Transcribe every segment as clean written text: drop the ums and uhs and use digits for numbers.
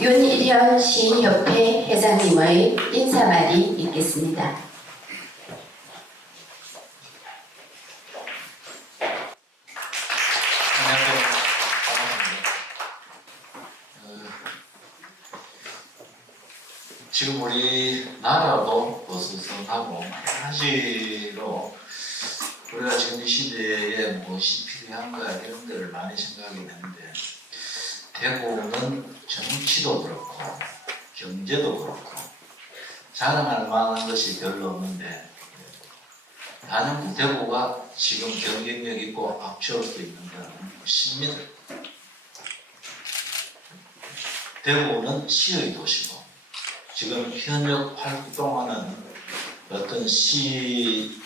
윤일현 시인협회 회장님의 인사말이 있겠습니다. 안녕하세요. 반갑습니다. 지금 우리나라도 어수선하고 사실로 우리가 지금 이 시대에 무엇이 필요한가 이런 데를 많이 생각이 되는데, 대구는 정치도 그렇고 경제도 그렇고 자랑할 만한 것이 별로 없는데, 단연 대구가 지금 경쟁력 있고 앞세울 수 있는 것은 시입니다. 대구는 시의 도시고, 지금 현역 활동하는 어떤 시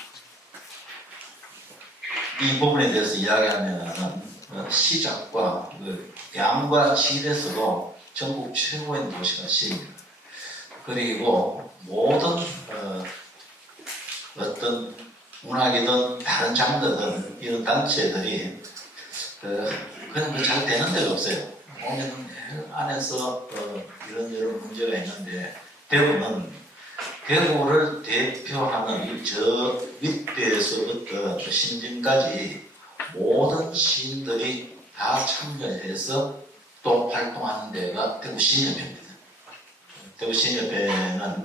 이 부분에 대해서 이야기하면은 시작과 양과 질에서도 전국 최고의 도시가 시입니다. 그리고 모든 어떤 문학이든 다른 장르든 이런 단체들이 그냥 잘 되는 데가 없어요. 오면은 안에서 이런 문제가 있는데, 대구를 대표하는 저 밑에서부터 신진까지 모든 시인들이 다 참여해서 또 활동하는 데가 대구 시인협회입니다. 대구 시인협회는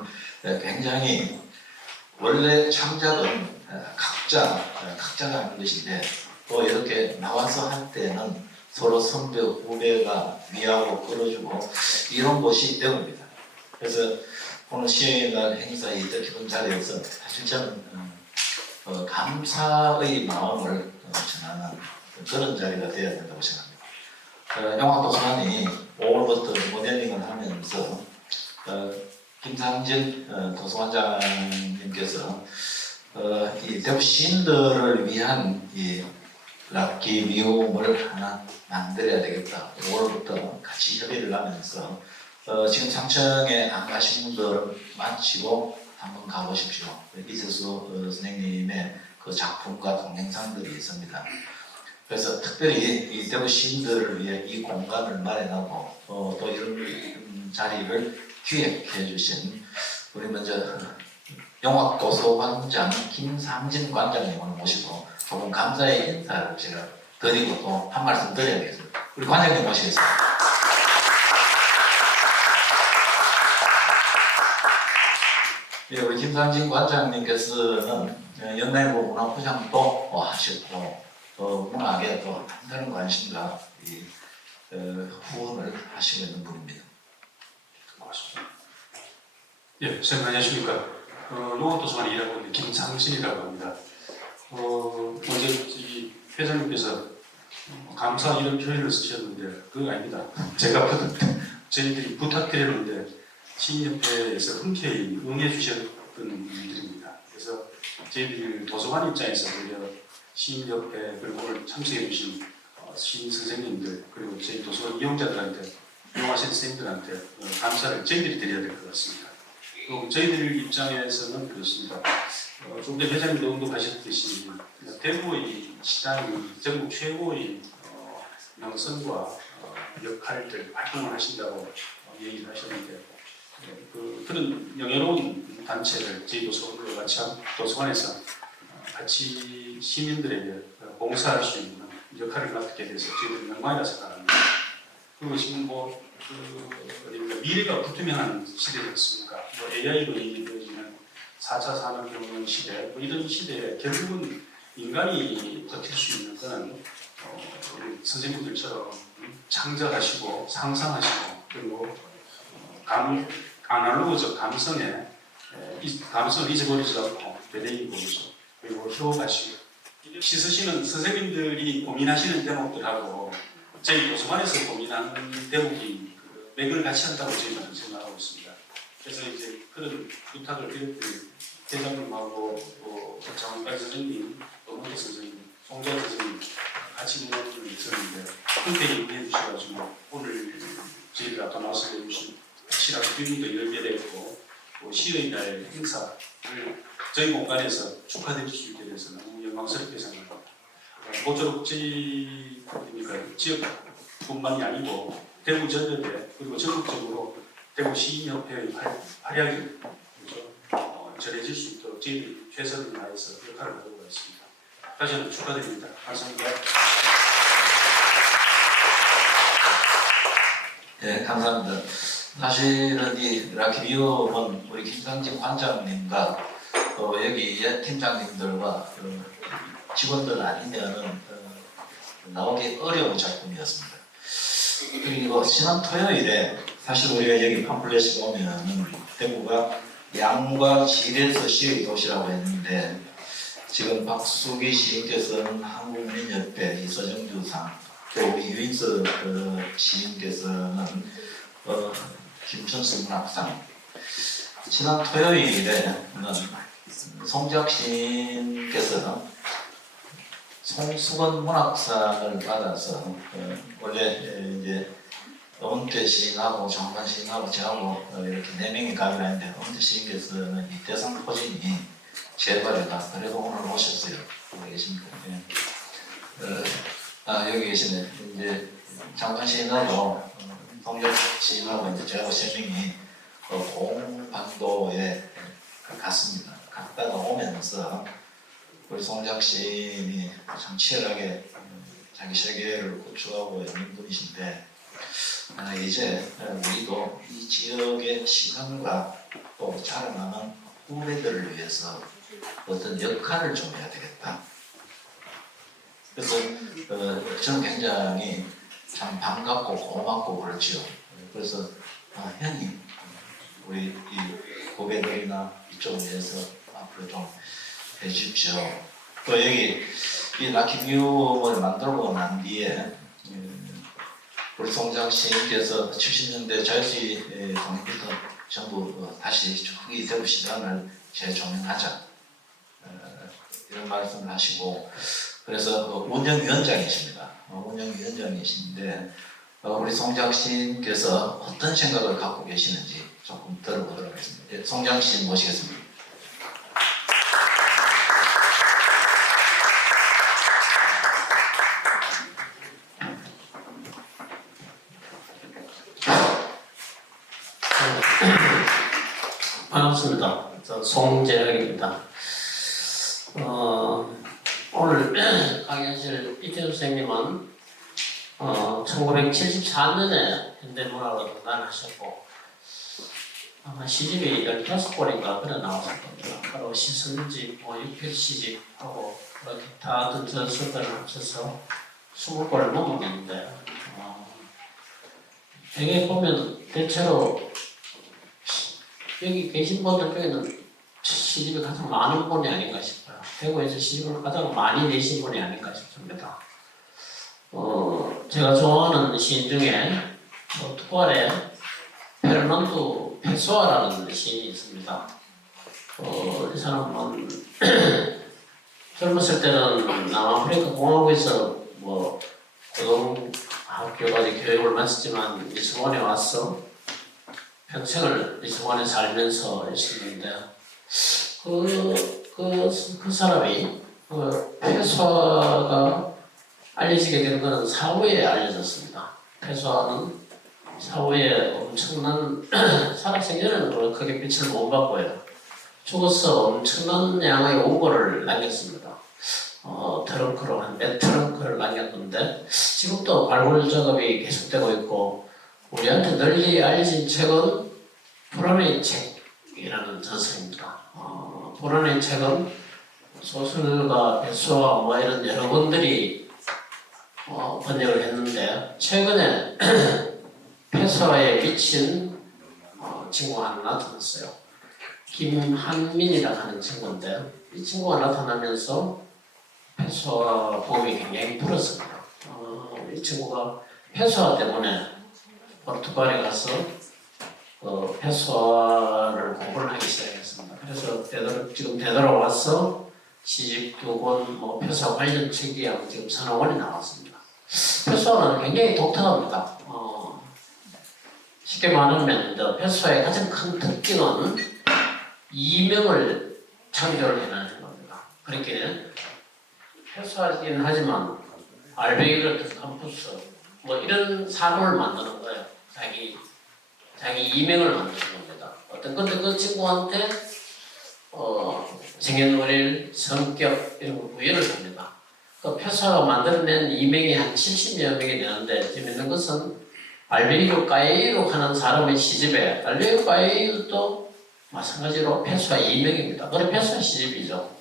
굉장히 원래 창작은 각자가 하는 것인데, 또 이렇게 나와서 할 때는 서로 선배 후배가 위하고 끌어주고 이런 곳이 대구입니다. 그래서 오늘 시인의 날 행사에 이렇게 기쁜 자리에서 사실 저는 감사의 마음을 전하는 그런 자리가 되어야 된다고 생각합니다. 영화도서관이 5월부터 모델링을 하면서 김상진 도서관장님께서 이 대구 시인들을 위한 이 락기 미움을 하나 만들어야 되겠다. 5월부터 같이 협의를 하면서 지금 상청에 안 가신 분들은 마치고 한번 가보십시오. 이세수 선생님의 그 작품과 동영상들이 있습니다. 그래서 특별히 이 대구 시인들을 위해 이 공간을 마련하고 또 이런 자리를 기획해 주신 우리 먼저 영화도서관장 김상진 관장님을 모시고 조금 감사의 인사를 제가 드리고 또 한 말씀 드려야겠습니다. 우리 관장님 모시겠습니다. 예, 우리 김상진 관장님께서는 연남부 문화부장도 하셨고, 문학에 또 한다는 관심과 후원을 하시고 있는 분입니다. 고맙습니다. 예, 선생님 안녕하십니까. 영화도서관에 일하고 있는 김상진이라고 합니다. 먼저 이 회장님께서 감사 이런 표현을 쓰셨는데 그거 아닙니다. 제가 저희들이 부탁드렸는데 시인협회에서 흔쾌히 응해 주셨던 분들입니다. 그래서 저희들이 도서관 입장에서 시인협회 그리고 오늘 참석해 주신 시인 선생님들 그리고 저희 도서관 이용자들한테 이용하신 선생님들한테 감사를 저희들이 드려야 될 것 같습니다. 그리고 저희들 입장에서는 그렇습니다. 좀 전에 회장님도 언급하셨듯이 대구의 시장이 전국 최고의 명성과 역할들 활동을 하신다고 얘기를 하셨는데, 그런 영예로운 단체를 저희 도서관에서 같이 시민들에게 봉사할 수 있는 역할을 맡게 돼서 저희들은 영광이라 생각합니다. 그리고 지금 미래가 불투명한 시대지 않습니까? AI로 얘기되어지는 4차 산업혁명 시대, 이런 시대에 결국은 인간이 버틸 수 있는 것은 우리 선생님들처럼 창작하시고 상상하시고 그리고 아날로그적 감성을 잊어버리지 않고 되뇌이고 그리고 협업하시고 씻으시는 선생님들이 고민하시는 대목들하고 저희 도서관에서 고민하는 대목이 맥을 같이 한다고 저희는 생각하고 있습니다. 그래서 이제 그런 부탁을 드렸더니 회장님하고 장원갈 선생님, 노무현 선생님, 송재환 선생님 같이 모임이 있었는데 흔쾌히 응해 주셔가지고 오늘 저희가 아까 말씀해 주신 시락 뷰링도 열게되었고 시의 날 행사를 저희 공간에서 축하드릴 수 있게 돼서 너무 영광스럽게 생각합니다. 모쪼록 저희 지역 대구시뿐만이 아니고 대구 전역에 그리고 전국적으로 대구 시인협회의 활약이 전해질 수 있도록 저희들이 최선을 다해서 역할을 하고 있습니다. 다시 한번 축하드립니다. 감사합니다. 네, 감사합니다. 사실은 이 락키비움은 우리 김상진 관장님과 또 여기 팀장님들과 직원들 아니면은 나오기 어려운 작품이었습니다. 그리고 지난 토요일에 사실 우리가 여기 팜플렛에 보면은 대구가 양과 질에서 시의 도시라고 했는데 지금 박수기 시인께서는 한국민협회 이서정주상, 또 우리 유인서 시인께서는 김천수 문학상, 지난 토요일에는 송지학 시인께서는 송수건 문학상을 받아서 원래 이제 엄태 시인하고 정관 시인하고 저하고 이렇게 4명이 가기로 했는데 엄태 시인께서는 이 대상 포진이 제발이다. 그래도 오늘 오셨어요. 여기 계십니까? 예. 여기 계시네. 이제 장관 시인하고 송지학 시인하고 이제 저하고 3명이 공반도에 갔습니다. 갔다가 오면서 우리 송지학 시인이 참 치열하게 자기 세계를 구축하고 있는 분이신데 이제 우리도 이 지역의 시간과 또 자라나는 후배들을 위해서 어떤 역할을 좀 해야 되겠다. 그래서 저는 굉장히 참 반갑고 고맙고 그렇지요. 그래서 형님 우리 이 후배들이나 이쪽을 위해서 앞으로 좀 해주십시오. 또 여기 이 락키뷰를 만들고 난 뒤에 우리 송장 시인께서 70년대 자유시 동행부터 전부 다시 이 대구 시장을 재조명하자 이런 말씀을 하시고 그래서 운영위원장이십니다. 운영위원장이신데 우리 송장 시인께서 어떤 생각을 갖고 계시는지 조금 들어보도록 하겠습니다. 송장 시인 모시겠습니다. 반갑습니다. 저 송재혁입니다. 오늘 강연실 이태우 선생님은 1974년에 현대문학으로 등단하셨고 아마 시집이 15권인가 그래 나왔을 겁니다. 바로 시선집, 6필시집하고 기타 어떤 저서들을 합쳐서 20권을 넘었는데 여기 보면 대체로 여기 계신 분들 중에는 시집이 가장 많은 분이 아닌가 싶어요. 대구에서 시집을 가장 많이 내신 분이 아닌가 싶습니다. 제가 좋아하는 시인 중에 포르투갈의 페르난도 페소아라는 시인이 있습니다. 이 사람은 젊었을 때는 남아프리카 공화국에서 고등학교까지 교육을 마쳤지만 리스본에 와서 평생을 리스본에 살면서 있었는데 그 사람이 페소아가 알려지게 된 것은 사후에 알려졌습니다. 페소아는 사후에 엄청난 살아생전에는 크게 빛을 못 받고요. 죽어서 엄청난 양의 원고를 남겼습니다. 트렁크로 한 4트렁크를 남겼는데 지금도 발굴 작업이 계속되고 있고 우리한테 널리 알려진 책은 불안의 책이라는 저서입니다. 불안의 책은 소설가 베소아 이런 여러 분들이 번역을 했는데 최근에 페소아에 미친 친구가 하나 나타났어요. 김한민이라고 하는 친구인데 이 친구가 나타나면서 페소아 봄이 굉장히 불었습니다. 이 친구가 페소아 때문에 포르투갈에 가서 페소아를 공부를 하기 시작했습니다. 그래서 지금 되돌아와서 시집 2권, 페소아 관련 책이 지금 3권이 나왔습니다. 페소아는 굉장히 독특합니다. 쉽게 말하면 페소아의 가장 큰 특징은 이명을 창조를 해내는 겁니다. 그렇게 페소아이긴 하지만 알베이르트, 캠푸스, 뭐 이런 사람을 만드는 거예요. 자기 이명을 만드는 겁니다. 근데 그 친구한테 생년월일, 성격 이런 거 구현을 합니다. 그 표사가 만들어낸 이명이 한 70여 명이 되는데 재밌는 것은 알베리오 까에이로 하는 사람의 시집에 알베리오 까에이도 마찬가지로 표사 이명입니다. 그래 표사 시집이죠.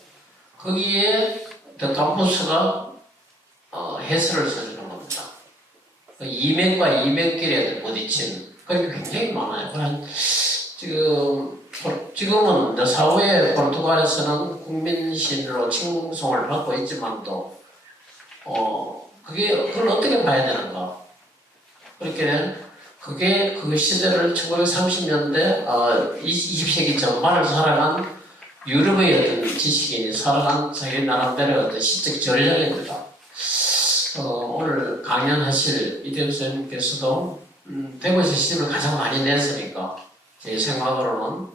거기에 더 캠퍼스가 해설을 써주는 겁니다. 그 이명과 이명끼리 부딪힌 그게 굉장히 많아요. 지금은 사후에 포르투갈에서는 국민신으로 칭송을 받고 있지만도 그걸 어떻게 봐야 되는가? 그게 그 시대를 1930년대 20세기 전반을 살아간 유럽의 어떤 지식인이 살아간 자기 나름대로 어떤 시적 전략입니다. 오늘 강연하실 이태우 선생님께서도 대구에서 시집을 가장 많이 냈으니까 제 생각으로는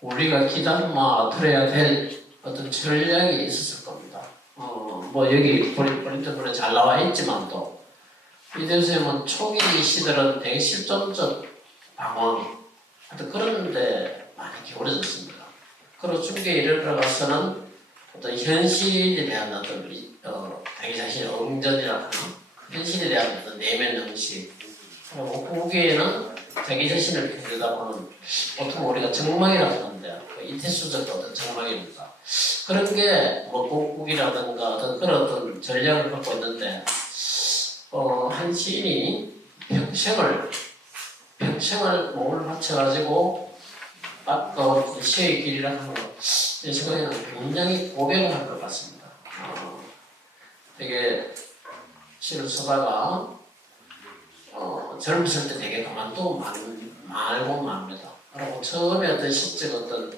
우리가 기다려 들어야 될 어떤 전략이 있었을 겁니다. 뭐 여기 프린트본에 잘 나와 있지만도 이태우 선생님은 초기 시절은 되게 실존적 방황 그런데 많이 기울어졌습니다. 그리고 중계 이를 들어가서는 어떤 현실에 대한 어떤 자기 자신의 응전이라고 하는 현실에 대한 어떤 내면 의식 그리고 후기에는 자기 자신을 들여다보는 보통 우리가 정망이라고 하는데 이태수적 어떤 정망입니다. 그런 게뭐 공국이라든가 어떤 그런 어떤 전략을 갖고 있는데 한 시인이 평생을 몸을 바쳐가지고 시의 길이라는 거 제 생각에는 굉장히 고백을 할 것 같습니다. 되게 시를 쓰다가 젊었을 때 되게 그만두고 말고 맙니다. 그리고 처음에 어떤 시적 어떤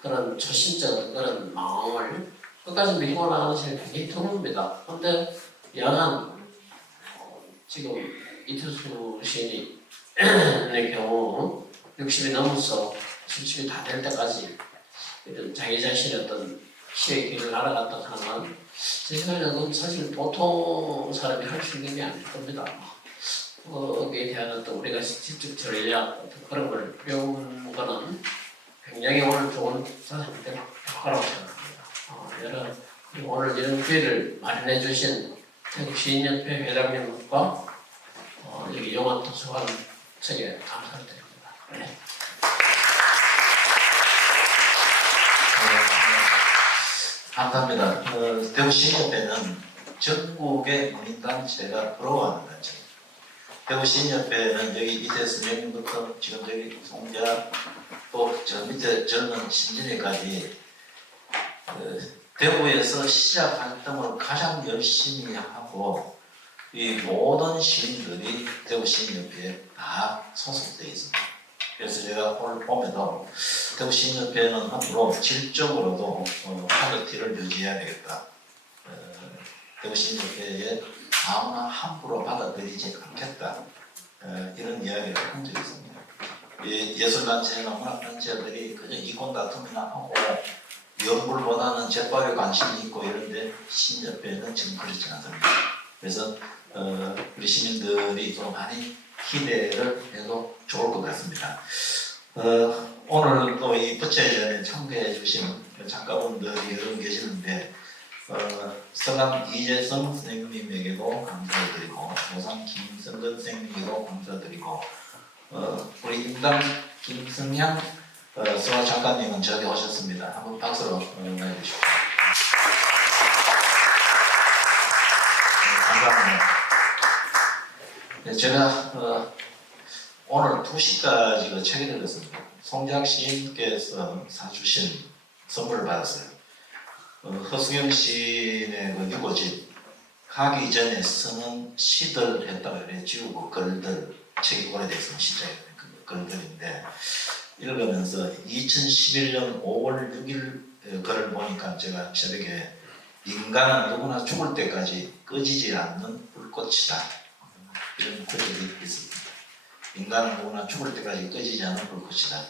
그런 초심적 그런 마음을 끝까지 밀고 나가는 시를 굉장히 드뭅니다. 그런데 여간 지금 이태수 시인의 경우 60이 넘어서 70이 다 될 때까지 이런 자기 자신의 어떤 시의 길을 알아갔다 하는 제 생각에는 사실 보통 사람이 할 수 있는 게 아닐 겁니다. 거기에 대한 어떤 우리가 직접 전략 그런 걸 배우는 거는 굉장히 오늘 좋은 사람들 효과라고 생각합니다. 그리고 오늘 이런 기회를 마련해 주신 태국 시인협회 회장님과 여기 용안도서관 측에 감사를 드립니다. 네. 감사합니다. 대구 시인협회는 전국의 문인단체가 부러워하는 단체. 대구 시인협회는 여기 이태수 선생님부터 지금 여기 송자 또 저 밑에 젊은 신진이까지 대구에서 시작 활동을 가장 열심히 하고 이 모든 시인들이 대구 시인협회에 다 소속되어 있습니다. 그래서 제가 오늘 봄에도 대구 시인협회는 앞으로 질적으로도 퀄리티를 유지해야 되겠다. 대구 시인협회에 아무나 함부로 받아들이지 않겠다. 이런 이야기를 한 적이 있습니다. 예술단체나 문학단체들이 그저 이권 다툼이나 하고 연불보다는 제법에 관심이 있고 이런데 시인협회는 지금 그렇지 않습니다. 그래서 우리 시민들이 좀 많이 기대를 해도 좋을 것 같습니다. 오늘 또 이 부처회전에 참가해 주신 작가분들이 여러 계시는데 서강 이재성 선생님에게도 감사드리고 조상 김성근 선생님에게도 감사드리고 우리 임당 김승향 서화 작가님은 저기 오셨습니다. 한번 박수로 응원해 주십시오. 감사합니다. 네, 제가 오늘 2시까지 책을 읽었습니다. 송작 시인께서 사주신 선물을 받았어요. 허수경 시인의 그 유고집 가기 전에 쓰는 시들 했다고 그래 지우고 글들 책이 오래돼서 시작이 글들인데 읽으면서 2011년 5월 6일 글을 보니까 제가 새벽에 인간은 누구나 죽을 때까지 꺼지지 않는 불꽃이다 이런 글이 있습니다. 인간은 누구나 죽을 때까지 꺼지지 않는 불꽃이다.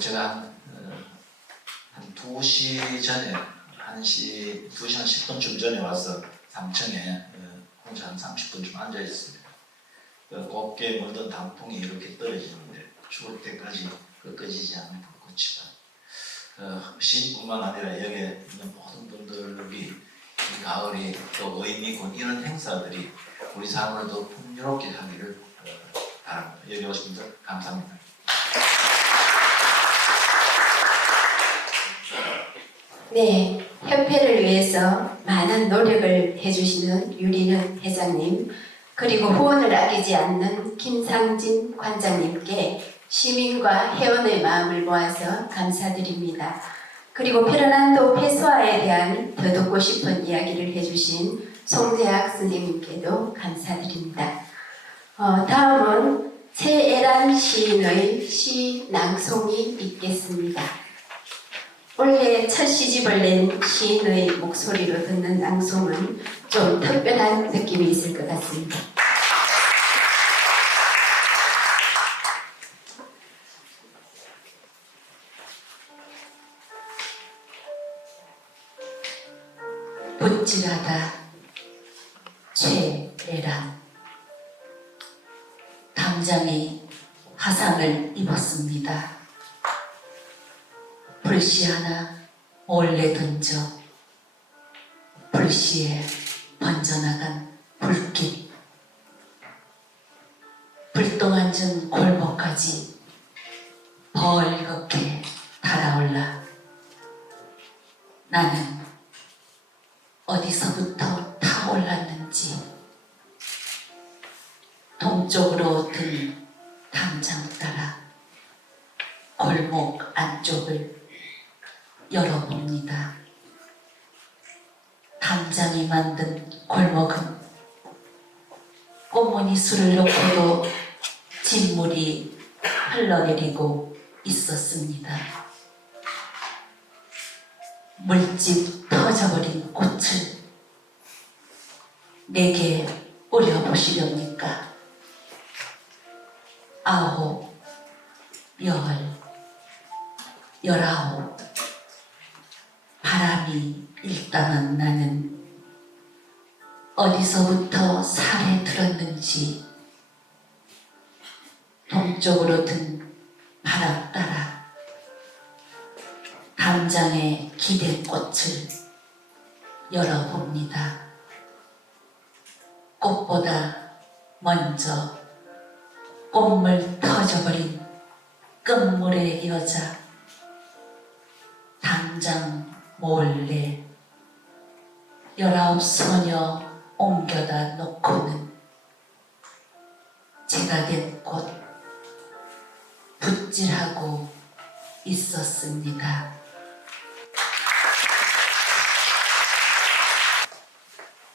제가 한 2시 전에 2시 한 10분쯤 전에 와서 3층에 혼자 한 30분쯤 앉아 있습니다. 곱게 물든 단풍이 이렇게 떨어지는데 죽을 때까지 꺼지지 않는 불꽃이다. 시인뿐만 아니라 여기에 있는 모든 분들이 이 가을이 또 의미 있고 이런 행사들이 우리 삶을 더 풍요롭게 하기를 바랍니다. 여기 오신 분들 감사합니다. 네, 협회를 위해서 많은 노력을 해주시는 유리는 회장님, 그리고 후원을 아끼지 않는 김상진 관장님께 시민과 회원의 마음을 모아서 감사드립니다. 그리고 페르난도 페소아에 대한 더 듣고 싶은 이야기를 해주신 송재학 선생님께도 감사드립니다. 다음은 최애란 시인의 시 낭송이 있겠습니다. 올해 첫 시집을 낸 시인의 목소리로 듣는 낭송은 좀 특별한 느낌이 있을 것 같습니다. 붓질하다 최애란. 담장이 화상을 입었습니다. 불씨 하나 몰래 던져 불씨에 번져나간 불빛, 불똥앉은 골목까지 벌겋게 달아올라 나는 어디서부터 타올랐는지 동쪽으로 든 담장 따라 골목 안쪽을 열어봅니다. 담장이 만든 골목은 꽃무늬 술을 놓고도 진물이 흘러내리고 있었습니다. 물집 터져버린 꽃을 내게 뿌려보시렵니까? 9, 10, 19 바람이 일단은 나는 어디서부터 살에 들었는지 동쪽으로 든 바람 따라 담장의 기대꽃을 열어봅니다. 꽃보다 먼저 꽃물 터져버린 끝물의 여자, 담장 몰래 19 소녀 옮겨다 놓고는 제가 된 꽃 붓질하고 있었습니다.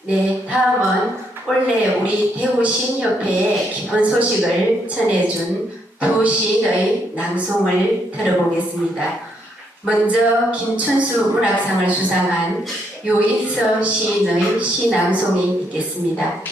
네, 다음은 원래 우리 대구시인협회에 기쁜 소식을 전해준 두 시인의 낭송을 들어보겠습니다. 먼저 김춘수 문학상을 수상한 유인서 시인의 시낭송이 있겠습니다.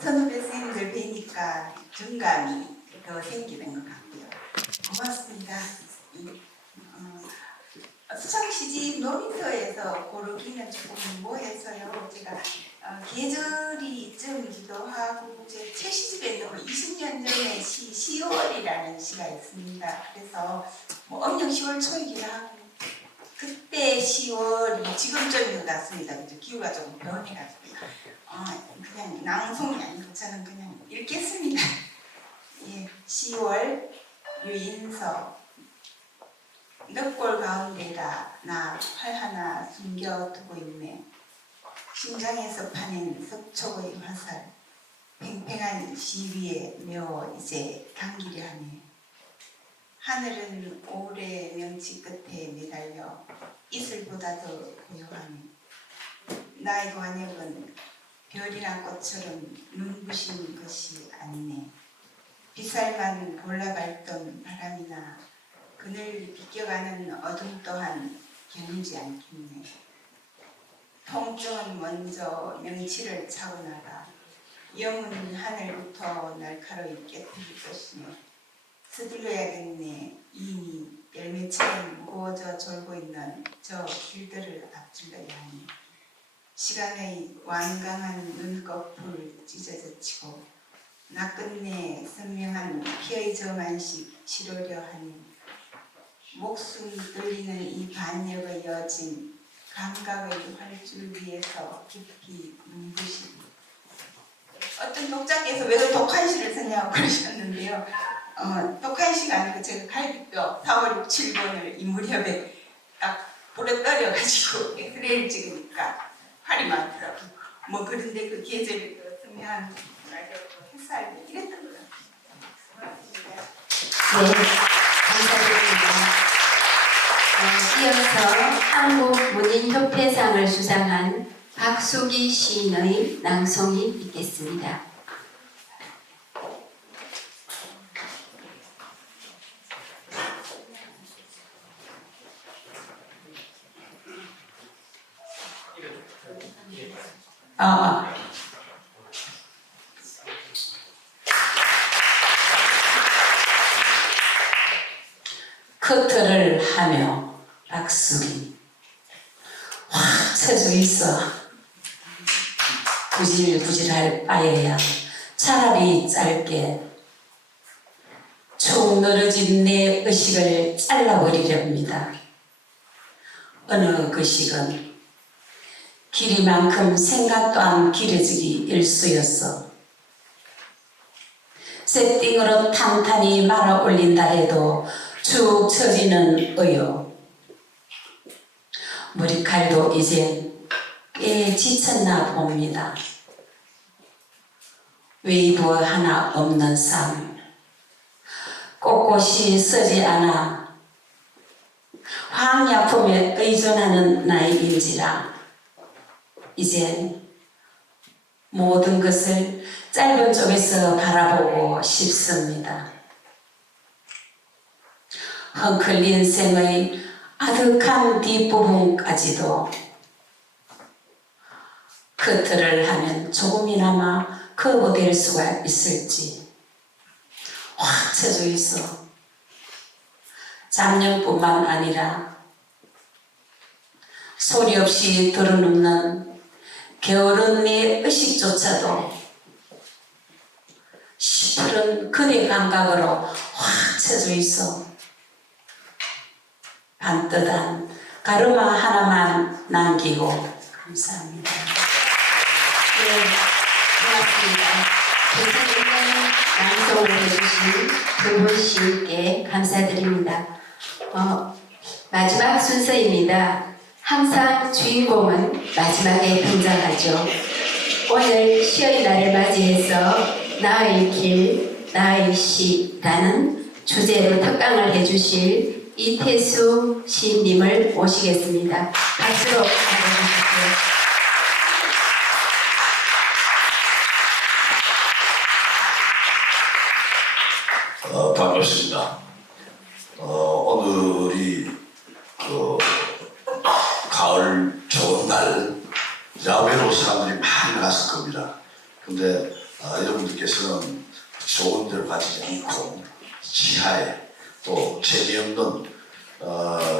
선후배 선생님들 뵈니까 정감이 더 생기는 것 같고요. 고맙습니다. 수상시집 노민서에서 고르기는 조금 모호해서요. 제가 계절이 이쯤이기도 하고 제 최시집에는 20년 전에 시 10월이라는 시가 있습니다. 그래서 뭐 엄령 10월 초이기도 하고 그때 10월이 지금쯤인 것 같습니다. 기후가 조금 변해가지고 그냥 낭송이 아니고 저는 그냥 읽겠습니다. 예, 10월 유인서. 넉골 가운데라 나 활 하나 숨겨두고 있네. 심장에서 파낸 석촉의 화살. 팽팽한 시위에 메워 이제 당기려 하네. 하늘은 오래 명치 끝에 매달려 이슬보다 더 고요하네. 나의 관역은 별이나 꽃처럼 눈부신 것이 아니네. 빗살만 올라갈던 바람이나 그늘 비껴가는 어둠 또한 견디지 않겠네. 통증은 먼저 명치를 차고 나가 영은 하늘부터 날카로이 깨뜨릴 것이며 서둘러야겠네. 이미 열매처럼 무거워져 졸고 있는 저 길들을 앞질러야 하니 시간의 완강한 눈꺼풀 찢어져치고 나 끝내 선명한 피의 저만식 치르려 하니 목숨 떨리는 이 반역의 여진 감각의 활줄 위에서 깊이 눈부시니 어떤 독자께서 왜 독한시를 쓰냐고 그러셨는데요. 독한시가 아니고 제가 갈비뼈 4, 5, 6, 7번을 이 무렵에 딱 불에 떨여가지고 엑스레이를 찍으니까 활이 많더라고요. 뭐 그런데 그 계절이 그렇으면 햇살 이랬던 것 같아요. 네, 감사드립니다. 이어서 한국문인협회상을 수상한 박수기 시인의 낭송이 있겠습니다. 커트를 하며 박수기 확 쳐져 있어. 구질구질할 바에야 차라리 짧게 축 늘어진 내 의식을 잘라버리렵니다. 어느 의식은 길이만큼 생각 또한 길어지기 일쑤였어. 세팅으로 탄탄히 말아 올린다 해도 쭉 처지는 의욕. 머리칼도 이제 꽤 지쳤나 봅니다. 웨이브 하나 없는 삶. 꼿꼿이 서지 않아 화학약품에 의존하는 나이인지라 이젠 모든 것을 짧은 쪽에서 바라보고 싶습니다. 헝클린 생의 아득한 뒷부분까지도 커트를 하면 조금이나마 커버될 수가 있을지 확 쳐져 있어. 작년뿐만 아니라 소리 없이 들어눕는 게으른 내 의식조차도 시푸른 그대 감각으로 확 쳐져 있어. 반듯한 가르마 하나만 남기고 감사합니다. 네, 고맙습니다. 낭송을 해주신 두 분 시인께 감사드립니다. 마지막 순서입니다. 항상 주인공은 마지막에 등장하죠. 오늘 시의 날을 맞이해서 나의 길, 나의 시라는 주제로 특강을 해주실 이태수 시인님을 모시겠습니다. 박수로 맞아주십시오. 반갑습니다. 오늘이 가을 좋은 날 야외로 사람들이 많이 갔을 겁니다. 근데 여러분들께서는 좋은 데로 가지 않고 지하에 또 재미없는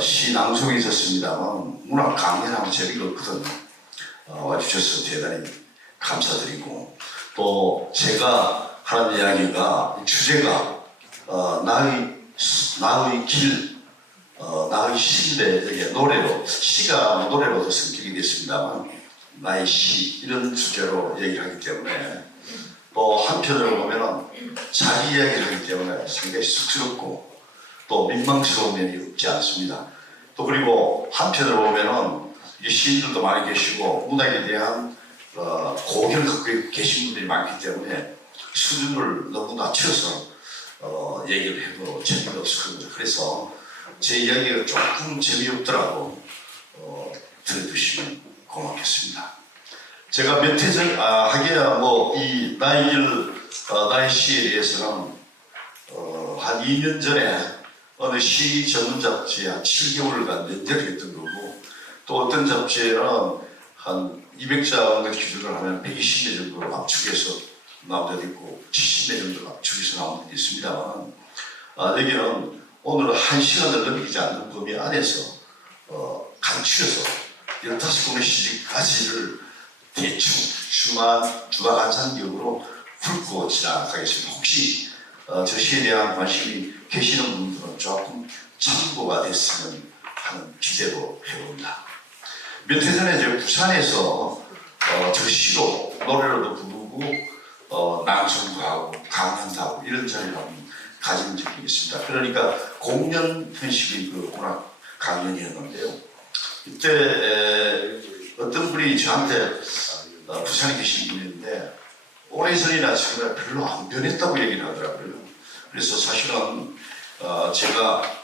시 낭송이 있었습니다만 문학 강연하고 재미가 없거든요. 와주셔서 대단히 감사드리고 또 제가 하는 이야기가 주제가 나의 길, 나의 시인데 여기 노래로 시가 노래로도 성격이 됐습니다만 나의 시 이런 주제로 얘기를 하기 때문에 또 한편으로 보면은 자기 이야기를 하기 때문에 상당히 쑥스럽고 또 민망스러운 면이 없지 않습니다. 또 그리고 한편으로 보면은 이 시인들도 많이 계시고 문학에 대한 고견을 갖고 계신 분들이 많기 때문에 수준을 너무 낮춰서 얘기를 해도 재미가 없을 겁니다. 그래서 제 이야기가 조금 재미없더라도 들어주시면 고맙겠습니다. 제가 몇 해 전, 하기야 뭐 이 나의 길, 나의 시에 대해서는 한 2년 전에 어느 시 전문 잡지에 한 7개월간 연재를 했던 거고 또 어떤 잡지에는 한 200장의 기준을 하면 120개 정도로 압축해서 나온 데도 있고 70개 정도 압축해서 나온 데도 있습니다만 여기는 오늘 1시간을 넘기지 않는 범위 안에서 간추려서 15권의 시집까지를 대충 주마간상격으로 훑고 지나가겠습니다. 혹시 저 시에 대한 관심이 계시는 분들은 조금 참고가 됐으면 하는 기대도 해봅니다. 몇 해 전에 저 부산에서 저 시로 노래로도 부르고 낭송도 하고 강연도 하고 이런 자리를 한번 가진 적이 있습니다. 그러니까 공연 편식의 그 오락 강연이었는데요. 이때 어떤 분이 저한테 부산에 계신 분인데 오래전이나 지금이나 별로 안 변했다고 얘기를 하더라고요. 그래서 사실은 제가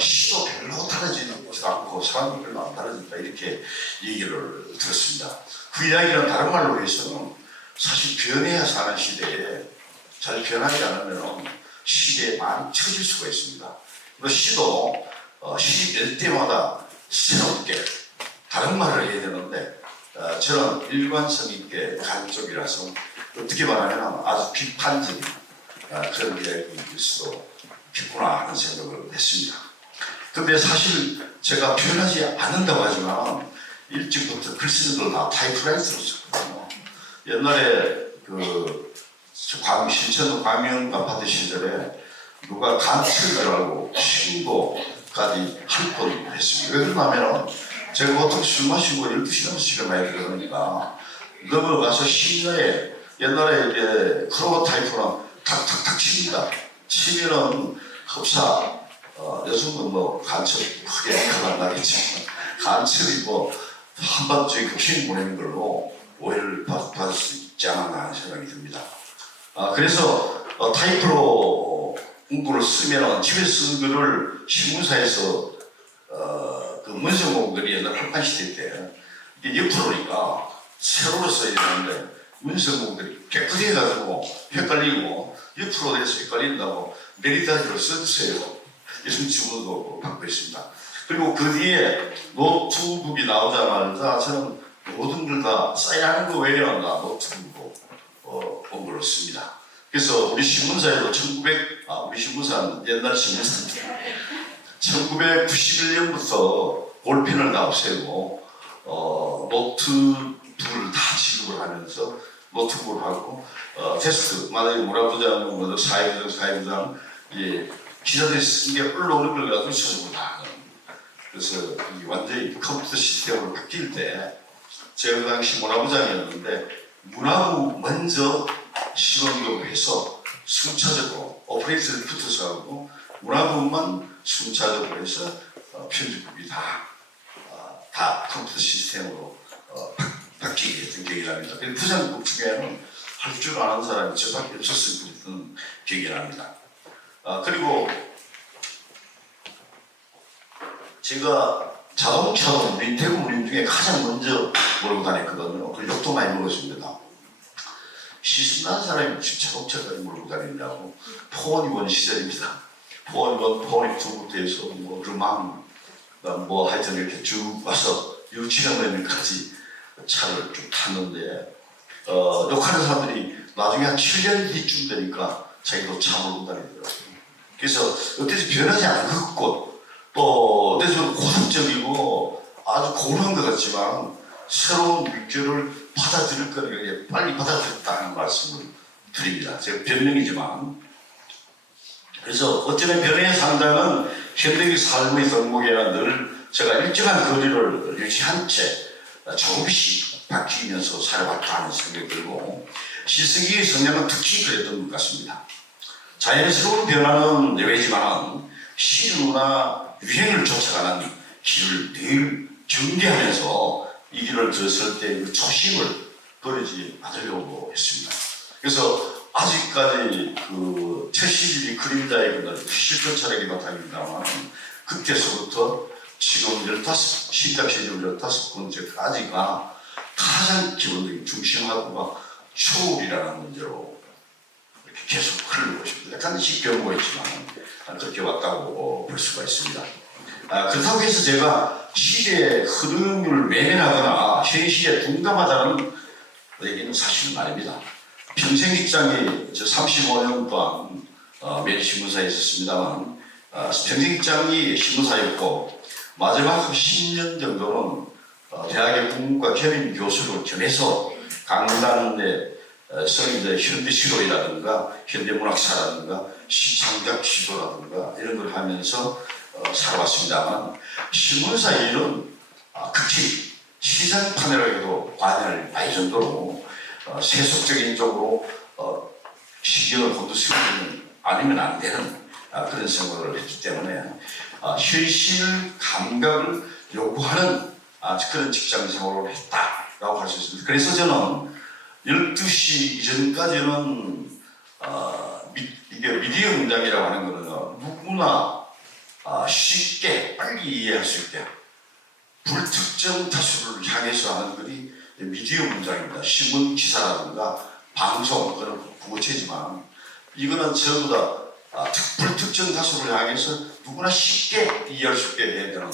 시도 별로 달라지지 않고 사람도 별로 안 달라진다 이렇게 얘기를 들었습니다. 그 이야기는 다른 말로 해서는 사실 변해야 사는 시대에 잘 변하지 않으면 시대에 많이 처질 수가 있습니다. 그리고 시도 시집 낼 때마다 새롭게 다른 말을 해야 되는데 저는 일관성 있게 간 쪽이라서 어떻게 말하면 아주 비판적인 그런 이야기일 수도 있구나 하는 생각을 했습니다. 근데 사실 제가 표현하지 않는다고 하지만 일찍부터 글 쓰는 걸 다 타이프라이터로 썼거든요. 옛날에 신천도 광명 아파트 시절에 누가 간첩이라고 신고까지 할 뻔했습니다. 왜 그러냐면 제가 보통 술 마시고 12시 넘어서 집에 많이 들어가니까 넘어가서 시내에 옛날에 이제 크로버 타이프는 탁탁탁 칩니다. 치면은 흡사 요즘은 뭐 간첩 크게 안 나겠지만 간첩이 뭐 한밤중에 급식 보내는 걸로 오해를 받을 수 있지 않았나 하는 생각이 듭니다. 그래서 타이프로 문구를 쓰면 집에 쓴 글을 신문사에서 그 문성공들이 옛날 활판시대 때 이게 옆으로니까 세로로 써야 되는데 문성공들이 깨끗이 해가지고 헷갈리고 옆으로 돼서 헷갈린다고 내리다지로 써주세요. 이런 주문도 받고 있습니다. 그리고 그 뒤에 노트북이 나오자마자 저는 모든 걸 다 사인하는 거 외에는 다 노트북으로 온 걸로 씁니다. 그래서 우리 신문사에도 우리 신문사는 옛날 신문사입니다. 1991년부터 볼펜을 다 없애고 노트북을 다 지급을 하면서 노트북을 하고 데스크 만약에 문화부장, 사회부장 기자들이 쓴 게 올라오는 걸 가지고 수습을 다 하는. 그래서 완전히 컴퓨터 시스템으로 바뀔 때 제가 그 당시 문화부장이었는데 문화부 먼저 시범교육을 해서 순차적으로 오퍼레이터를 붙어서 하고 문화부만 순차적으로 해서 편집국이 다 컴퓨터 시스템으로 바뀌게 했던 기억이 납니다. 부장국 중에는 할 줄 아는 사람이 저밖에 없었을 뿐 기억이 납니다. 그리고 제가 자동차로 대구 우리 중에 가장 먼저 몰고 다녔거든요. 그 욕도 많이 먹었습니다. 시순한 사람이 자동차까지 몰고 다니냐고 포원이 원 시절입니다. 포원이 두부터 해서 르망 뭐 하여튼 이렇게 쭉 와서 유치원까지 차를 쭉 탔는데 욕하는 사람들이 나중에 한 7년 뒤쯤 되니까 자기도 차 몰고 다니더라고요. 그래서 어때서 변하지 않았고 또 어때서 고속적이고 아주 고운한 것 같지만 새로운 물결을 받아들일 거니까 빨리 받아들였다는 말씀을 드립니다. 제가 변명이지만 그래서 어쩌면 변화의 상당은 현대의 삶의 덕목에는 늘 제가 일정한 거리를 유지한 채 조금씩 바뀌면서 살아왔다는 생각이 들고 시승기의 성향은 특히 그랬던 것 같습니다. 자연스러운 변화는 예외지만 시류나 유행을 쫓아가는 길을 늘 경계하면서 이 길을 들었을 때 조심을 버리지 않으려고 했습니다. 그래서 아직까지 그 70일이 그림자의 그날 실전 차례기가 다닙니다만 그때서부터 지금 시작 시점 15번째까지가 가장 기본적인 중심하고가 초월이라는 문제로 이렇게 계속 흐르고 있습니다. 약간씩 변모가 있지만 그렇게 왔다고 볼 수가 있습니다. 그렇다고 해서 제가 시대의 흐름을 외면하거나 현실에 둔감하다는 얘기는 사실은 아닙니다. 평생 직장이 저 35년 동안 매일신문사에 있었습니다만 평생 직장이 신문사였고 마지막 10년 정도는 대학의 국문과 겸임 교수로 겸해서 강단에 이제 현대시도이라든가 현대문학사라든가 시창작 시도라든가 이런 걸 하면서 살아왔습니다만 신문사 일은 극히 시장판이라고 관여를 할 정도로 세속적인 쪽으로 시경을 건드리는 아니면 안 되는 그런 생각을 했기 때문에 현실 감각을 요구하는 그런 직장 생활을 했다라고 할 수 있습니다. 그래서 저는 12시 이전까지는 이게 미디어 문장이라고 하는 거는 누구나 쉽게 빨리 이해할 수 있게 불특정 다수를 향해서 하는 글이 미디어 문장입니다. 신문 기사라든가 방송 그런 구어체지만 이거는 전부 다 불특정 다수를 향해서 누구나 쉽게 이해할 수 있게 해야 되는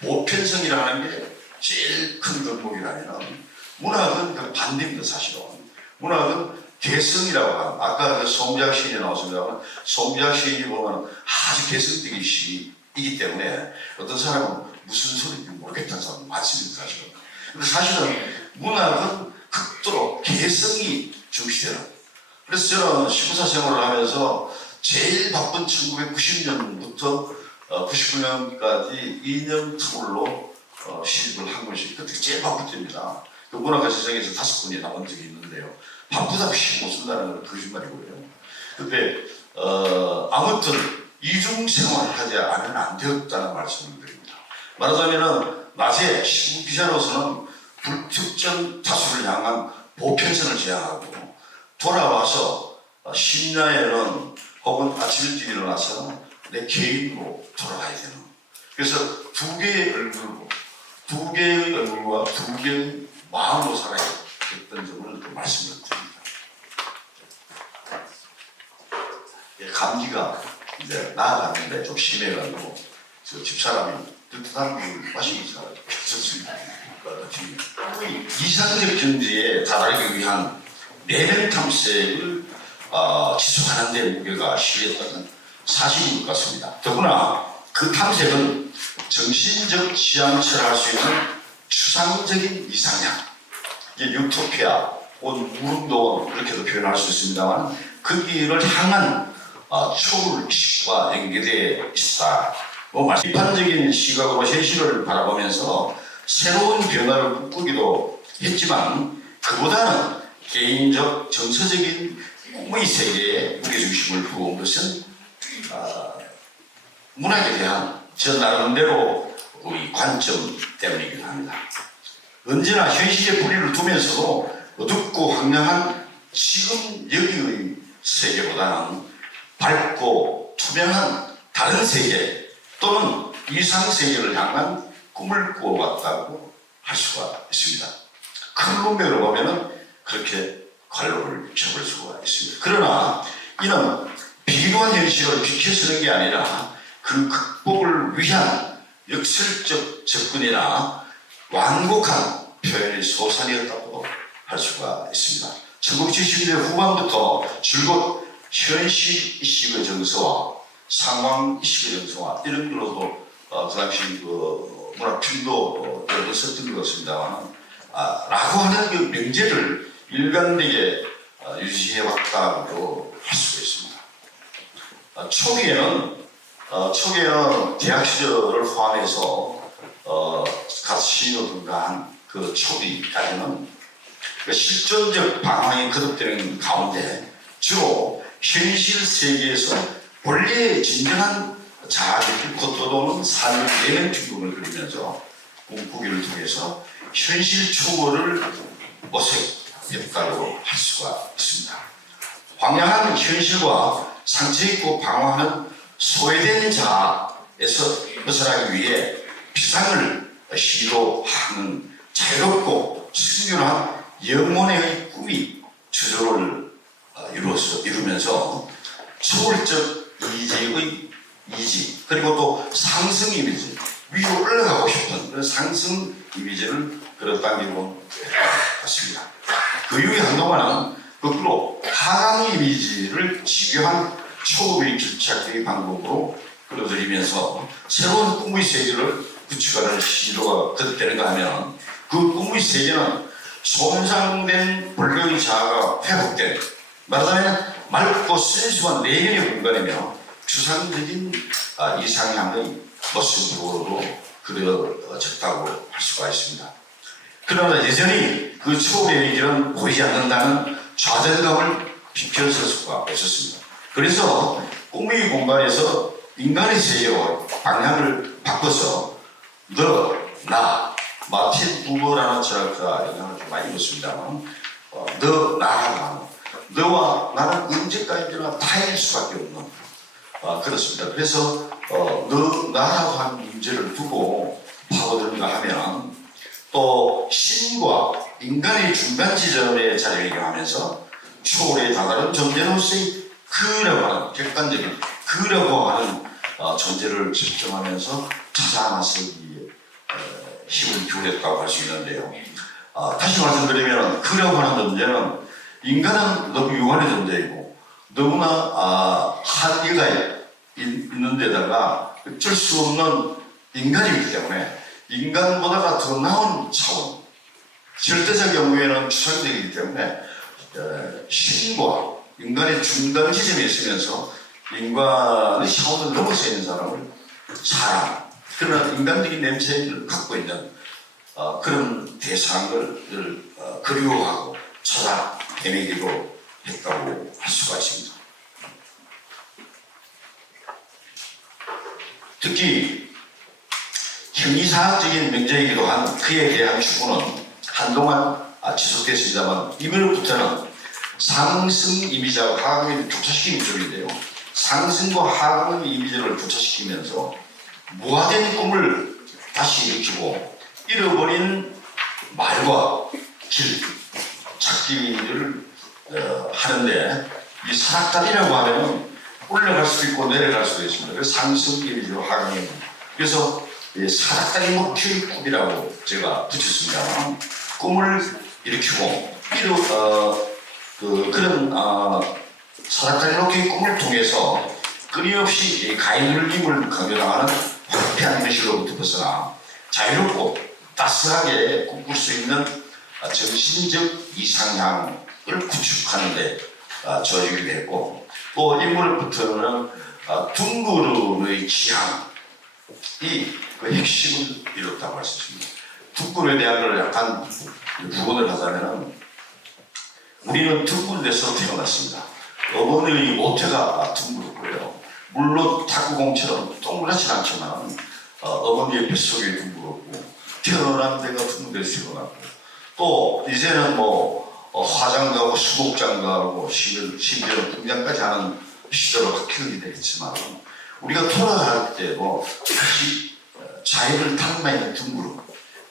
보편성이라는 게 제일 큰 덕목이라면 문학은 그 반대입니다. 사실은 문학은 개성이라고 하는 아까 그 송비학 시인이 나왔습니다만 송비학 시인이 보면 아주 개성적인 시이기 때문에 어떤 사람은 무슨 소리인지 모르겠다는 사람이 많습니다. 사실은. 근데 사실은 문학은 극도로 개성이 중시되는. 그래서 저는 신문사 생활을 하면서 제일 바쁜 1990년부터 99년까지 2년 터울로 시집을 한 것이 그때 제일 바쁠 때입니다. 그 문학과 세상에서 5분이 나온 적이 있는데요. 바쁘다고 못 쓴다는 건 거짓말이고요. 근데 아무튼 이중생활을 하지 않으면 안 되었다는 말씀을 드립니다. 말하자면 낮에 신문 기자로서는 불특정 다수를 향한 보편성을 제한하고 돌아와서 심야에는 혹은 아침 일찍 일어나서 내 개인으로 돌아가야 되는. 그래서 두 개의 얼굴과 두 개의 마음으로 살아야 했던 점을 또 말씀을 드립니다. 감기가 이제 나아갔는데 좀 심해가지고 저 집사람이 뜨뜻한 물 마시면서 괜찮습니다. 이상적 경제에 다다르기 위한 내면 탐색을 지속하는 데 무게가 실렸다는 사실인 것 같습니다. 더구나 그 탐색은 정신적 지향처를 할 수 있는 추상적인 이상향, 유토피아, 무릉도원 이렇게도 표현할 수 있습니다만 그 길을 향한 초월의식과 연계되어 있다. 비판적인 시각으로 현실을 바라보면서 새로운 변화를 꿈꾸기도 했지만 그보다는 개인적 정서적인 꿈의 세계에 무게중심을 부은 것은 문학에 대한 저 나름대로 우리 관점 때문이기도 합니다. 언제나 현실의 뿌리를 두면서도 어둡고 황량한 지금 여기의 세계보다는 밝고 투명한 다른 세계 또는 이상 세계를 향한 꿈을 꾸어왔다고 할 수가 있습니다. 큰 문맥으로 보면은 그렇게 관로를 쳐볼 수가 있습니다. 그러나 이는 비루한 현실을 비켜서는 게 아니라 그 극복을 위한 역설적 접근이나 완곡한 표현의 소산이었다고 할 수가 있습니다. 1970년대 후반부터 줄곧 현실의식의 정서와 상황의식의 정서와 이런 걸로도 그 당시 그 문학필도 여러 번 썼던 것 같습니다만 라고 하는 그 명제를 일관되게 유지해왔다고 할 수가 있습니다. 초기에는 대학 시절을 포함해서 같이 등장한 그 초기까지는 그 실존적 방황이 거듭되는 가운데 주로 현실 세계에서 원래의 진정한 자아를 겉도는 삶의 내면 중국을 그리면서 꿈꾸기를 통해서 현실 초월을 모색했다고 할 수가 있습니다. 황량한 현실과 상처있고 방황하는 소외된 자아에서 벗어나기 위해 비상을 시도하는 자유롭고 순결한 영혼의 꿈이 주저를 이루면서 초월적 이지의 이지 그리고 또 상승 이미지 위로 올라가고 싶은 그런 상승 이미지를 끌어당기고 있습니다. 그 이후에 한동안은 거꾸로 하강 이미지를 집요한 초급의 길찾기 방법으로 끌어들이면서 새로운 꿈의 세계를 구축하는 시도가 거듭되는가 하면 그 꿈의 세계는 손상된 본래의 자아가 회복된 말하자면 맑고 순수한 내면의 공간이며 추상적인 이상향의 모습으로도 그려졌다고 할 수가 있습니다. 그러나 여전히 그 초월의 길은 보이지 않는다는 좌절감을 비껴설 수가 없었습니다. 그래서 꿈의 공간에서 인간의 세계로 방향을 바꿔서 나 마틴 부버라는 철학자 영향을 좀 많이 입었습니다만 나라고 하는 너와 나는 언제까지나 타일 수밖에 없는 그렇습니다. 그래서 나라고 하는 문제를 두고 파고드는가 하면 또 신과 인간의 중간 지점에 자리매김하면서 초월에 다다른 존재로서의 그라고 하는 객관적인 그라고 하는 존재를 측정하면서 찾아 나서기에 힘을 기울였다고 할 수 있는데요. 다시 말씀드리면 그라고 하는 존재는 인간은 너무 유한의 존재이고 너무나 한계가 있는 데다가 어쩔 수 없는 인간이기 때문에 인간보다가 더 나은 차원 절대적 경우에는 추상적이기 때문에 신과 인간의 중간 지점에 있으면서 인간의 차원을 넘어서 있는 사람을 사람 그러나 인간적인 냄새를 갖고 있는 그런 대상을 그리워하고 찾아 헤매기로 했다고 할 수가 있습니다. 특히 형이상학적인 명제이기도 한 그에 대한 추구는 한동안 지속됐습니다만 이번부터는 상승 이미지하고 하강 이미지를 교차시키는 쪽인데요. 상승과 하강 이미지를 교차시키면서 무화된 꿈을 다시 일으키고 잃어버린 말과 길 찾기를 하는데 이 사락다리라고 하면 올라갈 수도 있고 내려갈 수도 있습니다. 그래서 상승 이미지로 하강 이미지. 그래서 사락다리 목표의 꿈이라고 제가 붙였습니다. 꿈을 일으키고 그런 사락다리 목표의 꿈을 통해서 끊임없이 가인눌림을 강요당하는 황폐한 현실로부터 벗어나 자유롭고 따스하게 꿈꿀 수 있는 정신적 이상향을 구축하는 데 저력이 됐고 또 인물부터는 둥그름의 지향이 그 핵심을 이뤘다고 할 수 있습니다. 둥그름에 대한 걸 약간 부언을 하자면 우리는 둥글에서 태어났습니다. 어머니의 모태가 둥그렇고요. 물론 탁구공처럼 동그랗지 않지만 어머니의 뱃속이 둥그렇고 태어난 데가 둥글에서 태어났고 또 이제는 화장 가고 수목장 가고 심지어 등장까지 하는 시대로 바뀌게 되겠지만 우리가 돌아갈 때도 다시 자연을 탐구하는 둥그름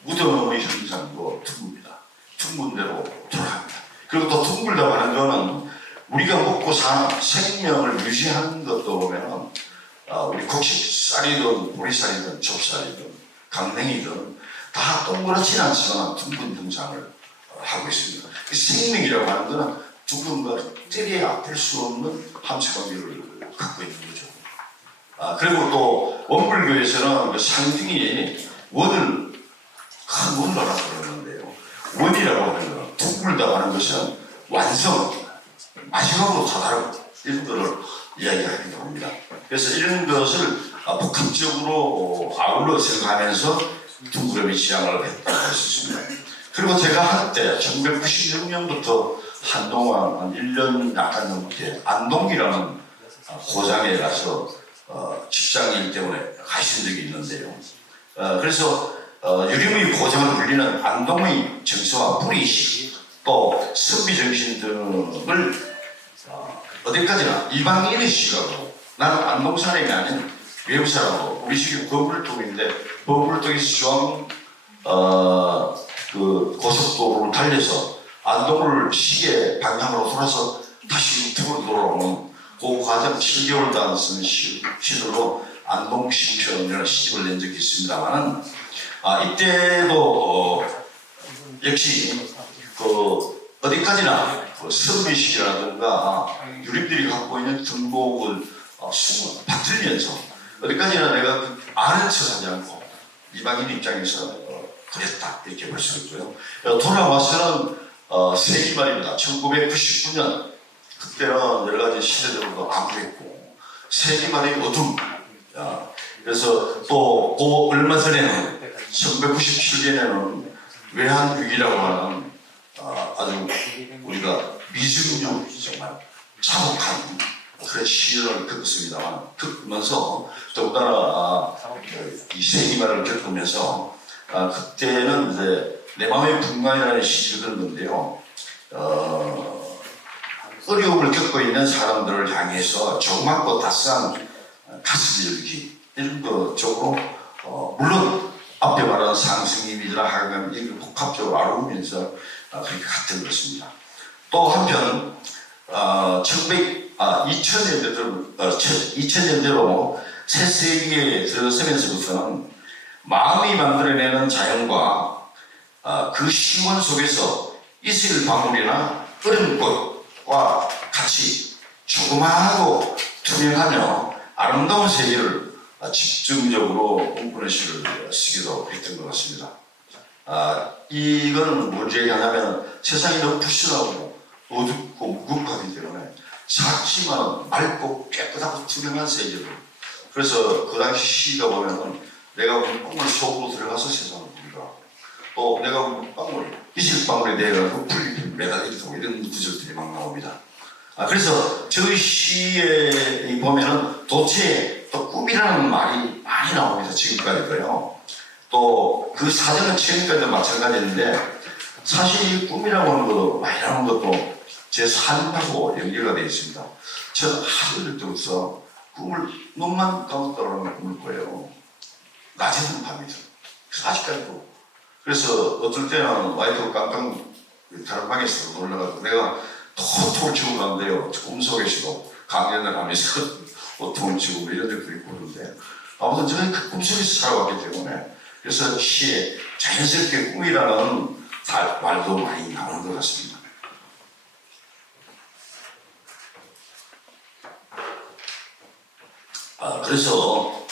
무덤의 현상도 둥글입니다. 둥근 대로 돌아갑니다. 그리고 또 둥글다고 하는 거는 우리가 먹고 사는 생명을 유지하는 것도 보면 우리 곡식 쌀이든 보리쌀이든 좁쌀이든 강냉이든 다 동그랗지는 않지만 둥근 형상을 하고 있습니다. 그 생명이라고 하는 것은 둥근과 때리에 아플 수 없는 함수관계를 갖고 있는 거죠. 그리고 또 원불교에서는 그 상중이 큰 원을 하나 그러는데요. 원이라고 하는 것은 둥글다고 하는 것은 완성, 마지막으로 다다르고 이런 것을 이야기하기도 합니다. 그래서 이런 것을 복합적으로 아울러 생각하면서 둥그름의 지향을 했다고 할 수 있습니다. 그리고 제가 한때 1996년부터 한동안 한 1년 약간 넘게 안동이라는 고장에 가서 직장일 때문에 가신 적이 있는데요. 그래서 유림의 고장을 불리는 안동의 정서와 뿌리식 또 선비정신 등을 어디까지나 이방인의 시각으로 나는 안동 사람이 아닌 외국 사람으로 우리 시기 거불동인데 거불동에서 중앙 그 고속도로를 달려서 안동을 시계 방향으로 돌아서 다시 유튜브로 돌아오는 그 과정 7개월 동안 쓴 시들로 안동심표라는 시집을 낸 적이 있습니다만은 이때도 역시 어디까지나 선미식이라든가 유립들이 갖고 있는 등복을 받들면서 어디까지나 내가 아는 척하지 않고 이방인 입장에서 그랬다 이렇게 볼 수 있고요. 돌아와서는 세기말입니다. 1999년 그때는 여러 가지 시대들도 암울했고 세기말의 어둠. 그래서 또 그 얼마 전에는 1997년에는 외환위기라고 하는 아주 우리가 미증류 정말 참혹한 그런 시련을 겪었습니다만 겪으면서 더군다나 이 세기말을 겪으면서 그때는 이제 내 마음의 분간이라는 시를 그렸는데요. 어려움을 겪고 있는 사람들을 향해서 조그맣고 따스한 가슴 열기 이런 거 쪽으로 물론 앞에 말하는 상승 이미지나 하강 이걸 복합적으로 아우면서 그렇게 갔던 것입니다. 또 한편 2000년대로 새 세기에 들어서면서부터는 마음이 만들어내는 자연과 그 시원 속에서 이슬 방울이나 얼음꽃과 같이 조그마하고 투명하며 아름다운 세계를 집중적으로 꿈꾸는 시를 쓰기도 했던 것 같습니다. 이거는 뭔지 얘기하냐면 세상이 너무 부실하고 어둡고 무겁기 때문에 작지만 맑고 깨끗하고 투명한 세계를 그래서 그 당시 시가 보면은 내가 꿈을 속으로 들어가서 세상을 보기도 또 내가 물방울 이슬방울에 대해서 풀잎을 매달리고 이런 구절들이 막 나옵니다. 그래서 저희 시에 보면은 도체 또 꿈이라는 말이 많이 나옵니다. 지금까지도요. 또 그 사전은 지금까지도 마찬가지인데 사실 이 꿈이라고 하는 것도 많이 나오는 것도 제 삶하고 연결가 되어 있습니다. 저는 하루 때부터 꿈을 눈만 감았다고 꿈을 꿔요. 낮에는 밤이죠. 아직까지도. 그래서 어떨 때는 와이프가 깜깜 다른 방에서 놀라가지고 내가 토토를 치고 가는데요. 꿈속에서도 강연을 하면서 토토를 치고 이런 적도 있고 그러는데 아무튼 저는 그 꿈속에서 살아왔기 때문에 그래서 시에 자연스럽게 꿈이라는 말도 많이 나오는 것 같습니다. 그래서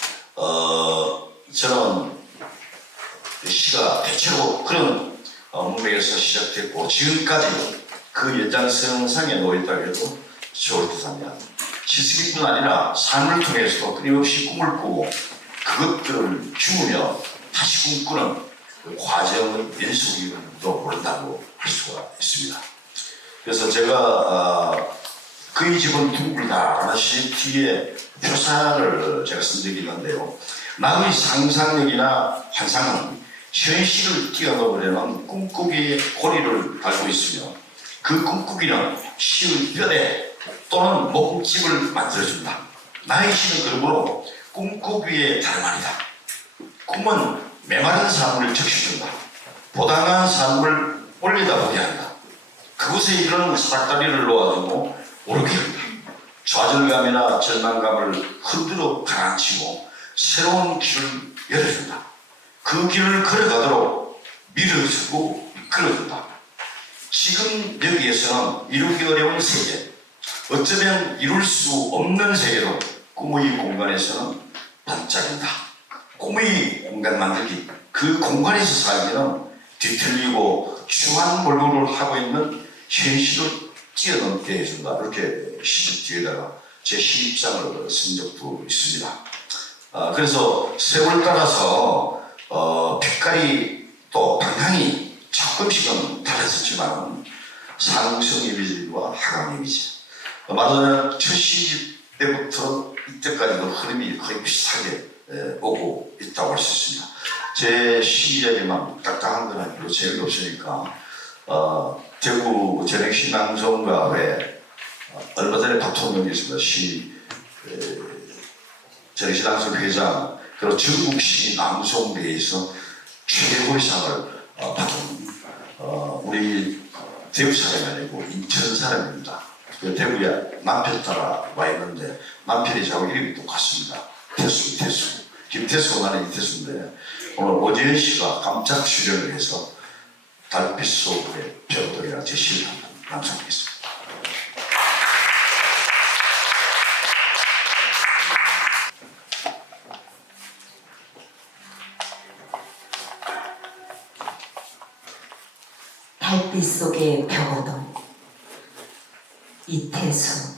저는 시가 대체로 그런 문맥에서 시작됐고 지금까지 그 연장선상에 놓여있다고 해도 좋을 듯합니다. 시스기뿐 아니라 삶을 통해서도 끊임없이 꿈을 꾸고 그것들을 죽으며 다시 꿈꾸는 그 과정의 연속이도 모른다고 할 수가 있습니다. 그래서 제가 그의 집은 둥글다 시 뒤에 표사를 제가 쓴 적이 있는데요. 나의 상상력이나 환상은 현실을 뛰어넘으려는 꿈꾸기의 고리를 달고 있으며 그 꿈꾸기는 시의 뼈대 또는 목집을 만들어준다. 나의 시는 그러므로 꿈꾸기의 다름 아니다. 꿈은 메마른 삶을 적셔준다. 보당한 삶을 올려다보게 한다. 그곳에 이르는 사닥다리를 놓아주고 오르게 한다. 좌절감이나 절망감을 흔들어 가라앉히고 새로운 길을 열어준다. 그 길을 걸어가도록 밀어주고 이끌어준다. 지금 여기에서는 이루기 어려운 세계, 어쩌면 이룰 수 없는 세계로 꿈의 공간에서는 반짝인다. 꿈의 공간 만들기, 그 공간에서 살기는 뒤틀리고 추한 몰골을 하고 있는 현실을 뛰어넘게 해준다. 이렇게 시 뒤에다가 제 시입장을 쓴 적도 있습니다. 그래서 세월 따라서 빛깔이 또 방향이 조금씩은 달라졌지만 상승 이미지와 하강 이미지 말하자면 첫 시집 때부터 이때까지도 흐름이 거의 비슷하게 오고 있다고 할 수 있습니다. 제 시에만 딱딱한 건 아니고 재미가 없으니까 대구 전액시낭송가회 얼마 전에 다툼이 있습니다. 전액시낭송 회장 그리고 전국시 낭송대회에서 최고의 상을 받은 우리 대구 사람이 아니고 인천 사람입니다. 그 대구에 남편 따라 와 있는데 남편이 저하고 이름이 똑같습니다. 태수. 김태수가 나는 이태수인데 오늘 오재현 씨가 깜짝 출연을 해서 달빛 속의 별들이라 제시를 한번 감상하겠습니다. 달빛 속의 벽오동 이태수.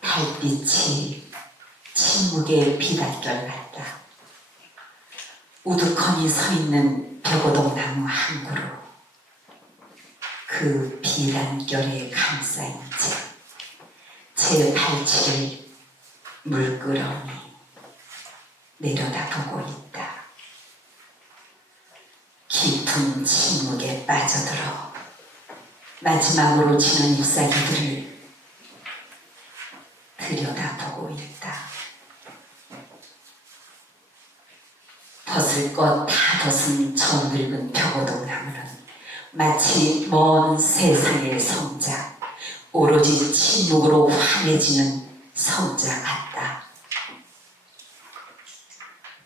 달빛이 침묵의 비단결 같다. 우두커니 서 있는 벽오동 나무 한 그루. 그 비단결에 감싸인 채 제 발치를 물끄러미 내려다보고 있다. 깊은 침묵에 빠져들어 마지막으로 지는 잎사귀들을 들여다보고 있다. 벗을 것 다 벗은 저 늙은 벽오동 나무는 마치 먼 세상의 성자, 오로지 침묵으로 환해지는 성자 같다.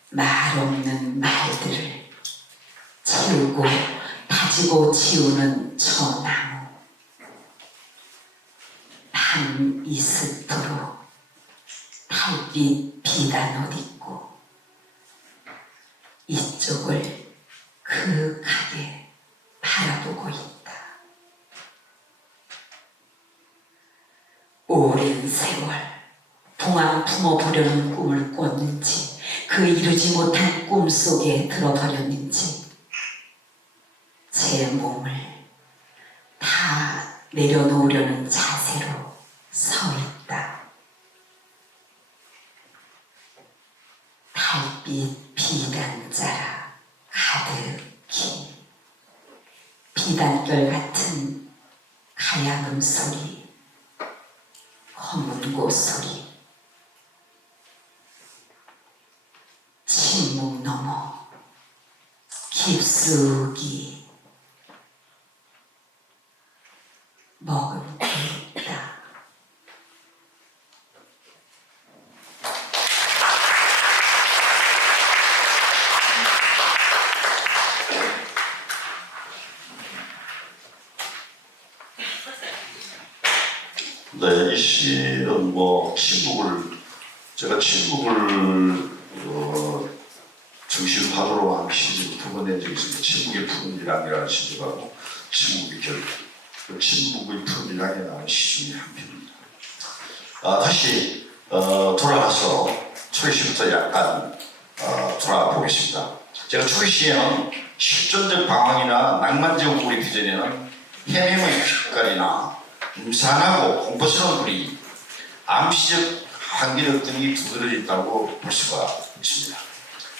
말 없는 말들을 채우고 다지고 지우는 저 나무. 밤 이슬도록 달빛 비단 옷 입고 이쪽을 그윽하게 바라보고 있다. 오랜 세월 봉황 품어보려는 꿈을 꿨는지 그 이루지 못한 꿈속에 들어버렸는지 제 몸을 다 내려놓으려는 자세로 서 있다. 달빛 비단자라 가득히 비단결 같은 가야금 소리, 검은 꽃소리, 침묵 넘어 깊숙이 머금고 있다. 네, 이 시는 제가 침묵을 중심 파도로 한 시집 두 번 낸 적이 있습니다. 침묵의 푸른이랑이라는 시집하고 침묵의 결, 침묵의 푸른이랑이라는 시 중에 한 편입니다. 다시 돌아가서 초기 시부터 약간 돌아보겠습니다. 제가 초기 시에는 실존적 방황이나 낭만적 우리 비전에는 헤매의 빛깔이나 음산하고 공포스러운 우리 암시적 한기력 등이 두드러져 있다고 볼 수가 있습니다.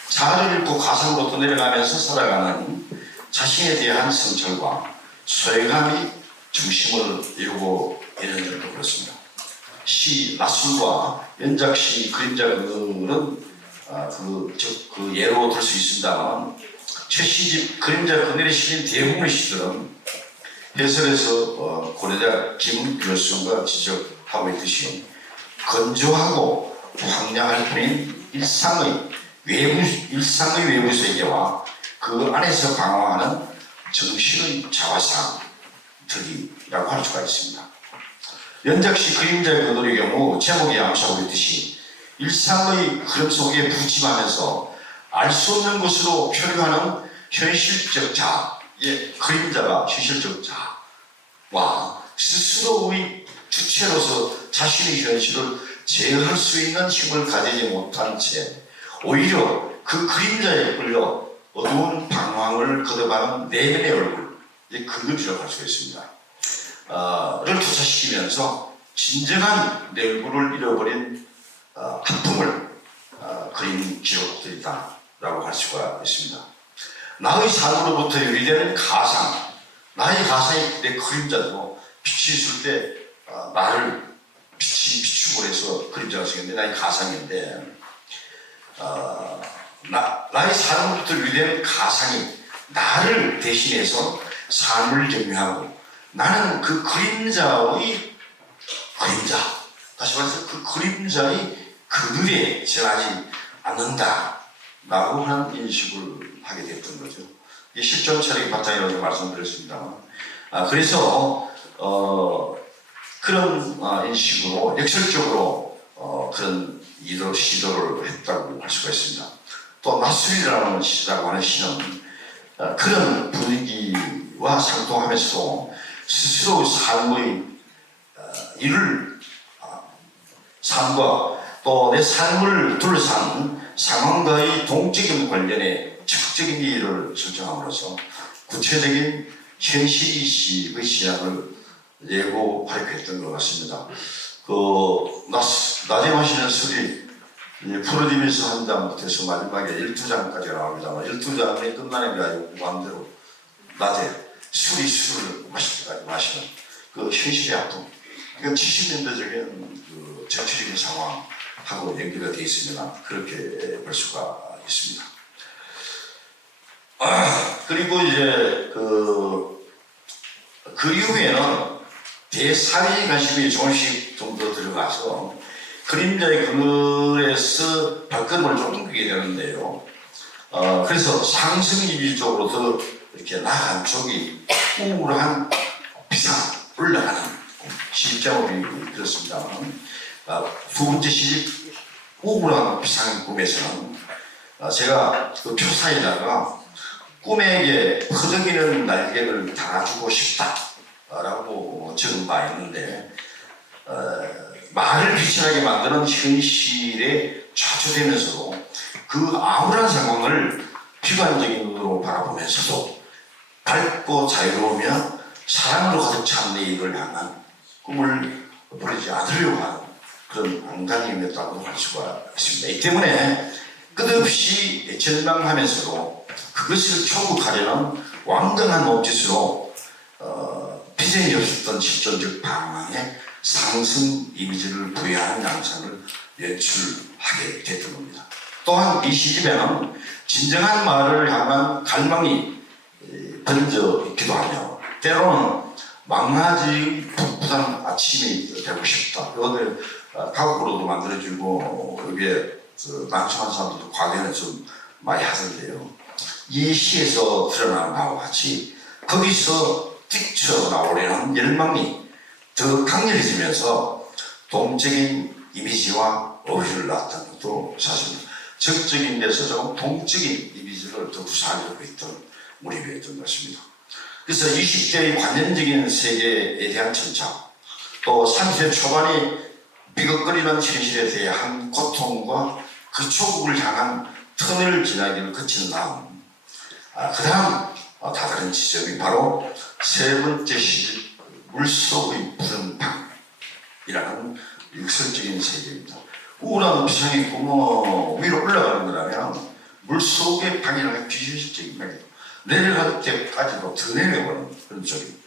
자아를 잃고 가상으로 떠내려가면서 살아가는 자신에 대한 성찰과 소외감이 중심을 이루고 있는 점도 그렇습니다. 시 낮술과 연작시 그림자 그는 그 예로 들 수 있습니다만 최시집 그림자 그늘에 실린 대부분의 시들은 해설에서 고려대 김규선과 지적하고 있듯이 건조하고 황량할 뿐인 일상의 외부 세계와 그 안에서 방황하는 정신의 자화상들이라고 할 수가 있습니다. 연작시 그림자의 그늘의 경우 제목이 암시하고 있듯이 일상의 흐름 속에 부침하면서 알 수 없는 것으로 표류하는 현실적 자의 그림자가 현실적 자와 스스로의 주체로서 자신의 현실을 제어할 수 있는 힘을 가지지 못한 채 오히려 그 그림자에 끌려 어두운 방황을 거듭하는 내면의 얼굴, 그것이라고 할 수가 있습니다. 를 투사시키면서 진정한 내 얼굴을 잃어버린 아픔을 그린 기록들이다라고 할 수가 있습니다. 나의 삶으로부터 유리되는 가상, 나의 가상이 내 그림자도 빛이 있을 때 나를 빛이 비추고 해서 그림자가 생겼는데 나의 가상인데 나의 삶으로부터 유리되는 가상이 나를 대신해서 삶을 경유하고 나는 그 그림자의 그림자, 다시 말해서 그 그림자의 그늘에 지나지 않는다라고 하는 인식을 하게 됐던 거죠. 이 실존 철학의 바탕이라고 말씀드렸습니다만, 그래서 그런 인식으로 역설적으로 그런 시도를 했다고 할 수가 있습니다. 또 나술이라는 시라고 하는 시는 그런 분위기와 상통하면서도 스스로 삶의 일을 삶과 또 내 삶을 둘러싼 상황과의 동적인 관련에 적극적인 이의를 설정함으로써 구체적인 현실의식의 시향을 예고 발표했던 것 같습니다. 낮에 마시는 술이 프로디면서 한 장부터 해서 마지막에 12장까지 나옵니다만 12장이 끝나는 게 아니고 마음대로 낮에 술을 마실 때까지 마시는 그 현실의 아픔. 이건 70년대적인 그 정치적인 상황하고 연결이 되어 있습니다. 그렇게 볼 수가 있습니다. 그리고 이제 그 이후에는 대사회의 관심이 조금씩 좀 더 들어가서 그림자의 그늘에서 발걸음을 좀 옮기게 되는데요. 그래서 상승 이미 쪽으로 더 이렇게 나아간 쪽이 우울한 비상 올라가는 시집작업이 그렇습니다만, 두 번째 시집 우울한 비상 꿈에서는 제가 그 표사에다가 꿈에게 퍼덕이는 날개를 달아주고 싶다라고 적은 바 있는데, 말을 비천하게 만드는 현실에 좌초되면서도 그 암울한 상황을 비관적인 눈으로 바라보면서도 밝고 자유로우며 사랑으로 가득 찬 내일을 향한 꿈을 버리지 않으려고 하는 그런 안간힘이었다고 할 수가 있습니다. 이 때문에 끝없이 절망하면서도 그것을 초국하려는 완강한 몸짓으로 비전이 없었던 실존적 방향에 상승 이미지를 부여하는 양상을 연출하게 됐던 겁니다. 또한 이 시집에는 진정한 말을 향한 갈망이 번져 있기도 하며, 때로는 망나지 풋풋한 아침이 되고 싶다. 이거를 가옥으로도 만들어주고 여기에 낭송한 사람들도 과거에는 좀 많이 하던데요. 이 시에서 드러난 바와 같이 거기서 뛰쳐나오려는 열망이 더 강렬해지면서 동적인 이미지와 어휘를 낳았다는 것도 사실입니다. 적적인 데서 조금 동적인 이미지를 더 구사하려고 했던 무렵이었던 것입니다. 그래서 20대의 관념적인 세계에 대한 천착, 또 30대 초반의 비극거리는 현실에 대한 고통과 그 초국을 향한 터널을 지나기를 거친 다음, 그 다음 다다른 지점이 바로 세 번째 시집 물속의 푸른 방이라는 역설적인 세계입니다. 우울한 비상의 꿈은 위로 올라가는 거라면 물속의 방이라는 비현실적인 방이죠. 내려갈 때까지도 더 내려오는 그런 쪽입니다.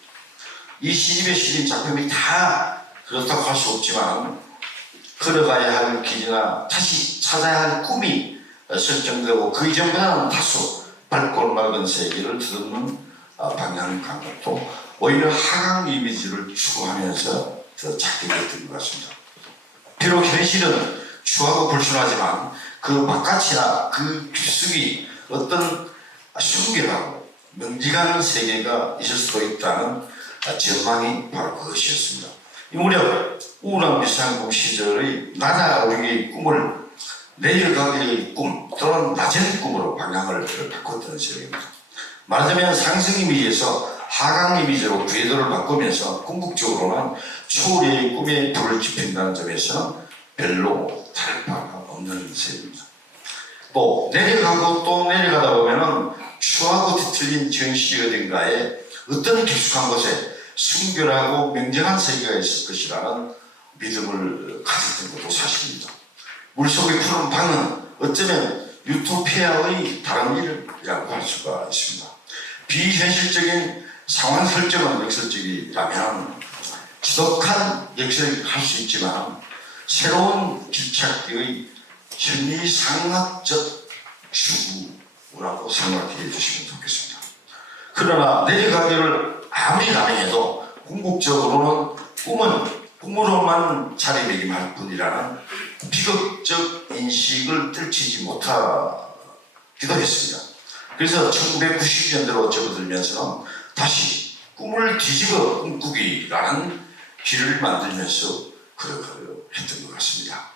이 시집에 실린 작품이 다 그렇다고 할 수 없지만 걸어가야 할 길이나 다시 찾아야 할 꿈이 설정되고 그 이전보다는 다소 밝고 맑은 세계를 드러내는 방향 감각도 오히려 하강 이미지를 추구하면서 더 찾게 됐던 것 같습니다. 비록 현실은 추하고 불순하지만 그 바깥이나 그 깊숙이 어떤 순결하고 명직한 세계가 있을 수도 있다는 전망이 바로 그것이었습니다. 이 무렵 우울한 비상꿈 시절의 나다우리의 꿈을 내려가기의 꿈 또는 낮은 꿈으로 방향을 바꿨던 시절입니다. 말하자면 상승 이미지에서 하강 이미지로 궤도를 바꾸면서 궁극적으로는 초래의 꿈에 불을 지핀다는 점에서는 별로 다를 바가 없는 세입니다. 또 내려가고 또 내려가다 보면은 추하고 뒤틀린 현실이 어딘가에 어떤 깊숙한 곳에 순결하고 명정한 세계가 있을 것이라는 믿음을 가졌던 것도 사실입니다. 물속의 푸른 방은 어쩌면 유토피아의 다른 이름이라고 할 수가 있습니다. 비현실적인 상황 설정은 역설적이라면 지독한 역설을 할 수 있지만 새로운 길찾기의 현리상학적 추구라고 생각해 주시면 좋겠습니다. 그러나 내려가기를 아무리 가능해도 궁극적으로는 꿈은 꿈으로만 자리매김할 뿐이라는 비극적 인식을 떨치지 못하기도 했습니다. 그래서 1990년대로 접어들면서 다시 꿈을 뒤집어 꿈꾸기라는 길을 만들면서 그렇게 했던 것 같습니다.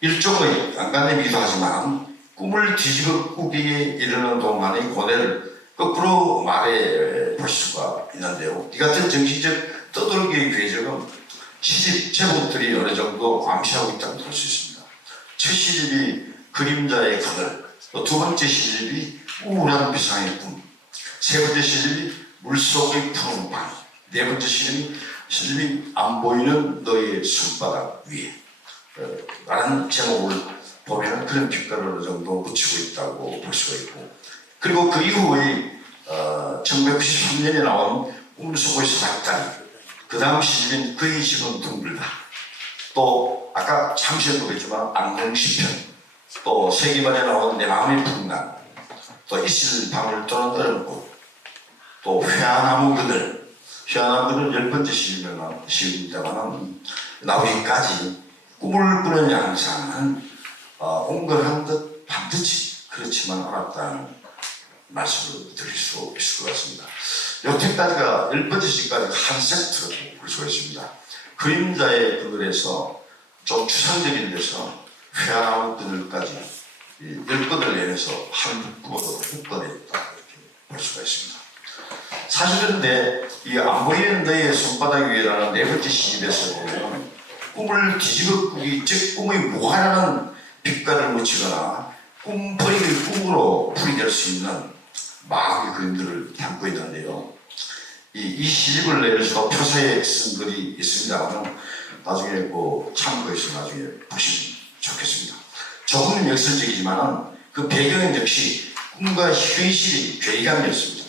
일종의 안간힘이기도 하지만 꿈을 뒤집어 꾸기에 이르는 동안의 고뇌를 거꾸로 말해 볼 수가 있는데요. 이 같은 정신적 떠돌기의 궤적은 시집 제목들이 어느 정도 암시하고 있다고 볼 수 있습니다. 첫 시집이 그림자의 그늘, 또 두 번째 시집이 우울한 비상의 꿈, 세 번째 시집이 물속의 푸른 방, 네 번째 시집이 안 보이는 너의 손바닥 위에 라는 제목을 보면 그런 빛깔을 어느 정도 묻히고 있다고 볼 수가 있고, 그리고 그 이후에 1993년에 나온 꿈속의 사닥다리, 그 다음 시집인 그의 집은 둥글다, 또 아까 잠시 보겠지만 안녕시편, 또 세기말에 나온 내 마음의 풍랑, 또 있을 밤을 떠난 어른 꽃, 또 회화나무 그늘, 회화나무 그늘 10번째 시집입니다만 나오기까지 꿈을 꾸는 양상은 옹졸한 듯 반드시 그렇지만 않았다는 말씀을 드릴 수 있을 것 같습니다. 여태까지가 10번째 시까지 한 세트로 볼 수가 있습니다. 그림자의 그늘에서 좀 추상적인 데서 회화나무 그늘까지 10번을 내면서 한 묶음으로 묶어냈다 이렇게 볼 수가 있습니다. 사실 그런데 이 안 보이는 너의 손바닥 위에라는 네 번째 시집에서 보면 꿈을 뒤집어 꾸기, 즉 꿈의 무한한 빛깔을 묻히거나 꿈풀이의 꿈으로 풀이될 수 있는 마음의 그림들을 담고 있는데요. 이 시집을 내면서 표사에 쓴 글이 있습니다만 나중에 참고해서 나중에 보시면 좋겠습니다. 조금 역설적이지만 그 배경은 역시 꿈과 현실의 괴리감이었습니다.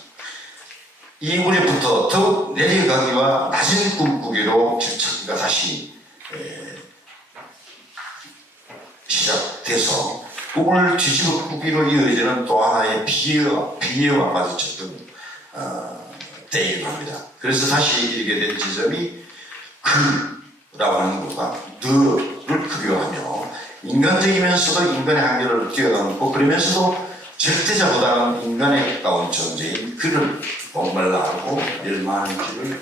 이 무렵부터 더욱 내려가기와 낮은 꿈꾸기로 길찾기가 다시 시작돼서 꿈을 뒤집어 꾸기로 이어지는 또 하나의 비애와 마주쳤던 때이기도 합니다. 그래서 다시 이르게 된 지점이 그라고 하는 것과 너를 급여하며 인간적이면서도 인간의 한계를 뛰어넘고 그러면서도 절대자보다는 인간에 가까운 존재인 그를 목말라 하고 멸망하는 길을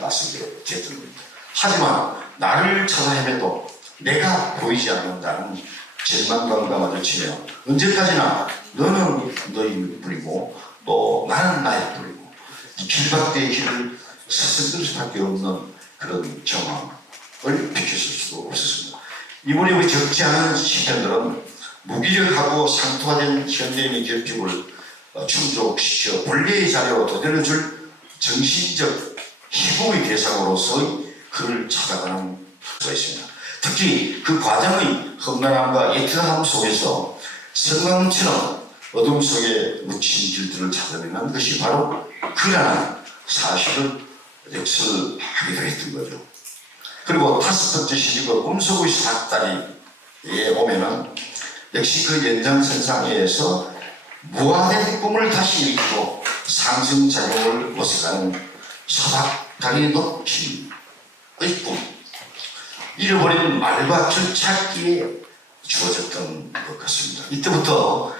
나서게 됐던 겁니다. 하지만 나를 찾아 헤매도 내가 보이지 않는다는 절망감과 마주치며 언제까지나 너는 너희 뿐이고 또 나는 나의 뿐이고 이 길밖의 길을 스스로 수밖에 없는 그런 경험을 비켰을 수도 없었습니다. 이 무렵의 적지 않은 시편들은 무기력하고 상투화된 현대인의 결핍을 충족시켜 본래의 자리로 되돌려줄 정신적 희곡의 대상으로서의 그를 찾아가는 수가 있습니다. 특히 그 과정의 험난함과 애틋함 속에서 성광처럼 어둠 속에 묻힌 길들을 찾아내는 것이 바로 그라는 사실을 역설하기도 했던 거죠. 그리고 다섯 번째 시집의 꿈속의 사닥다리에 오면은 역시 그 연장선상에서 무한의 꿈을 다시 일으키고 상승작용을 모색하는 사닥다리 높이의 꿈, 잃어버린 말과 줄찾기에 주어졌던 것 같습니다. 이때부터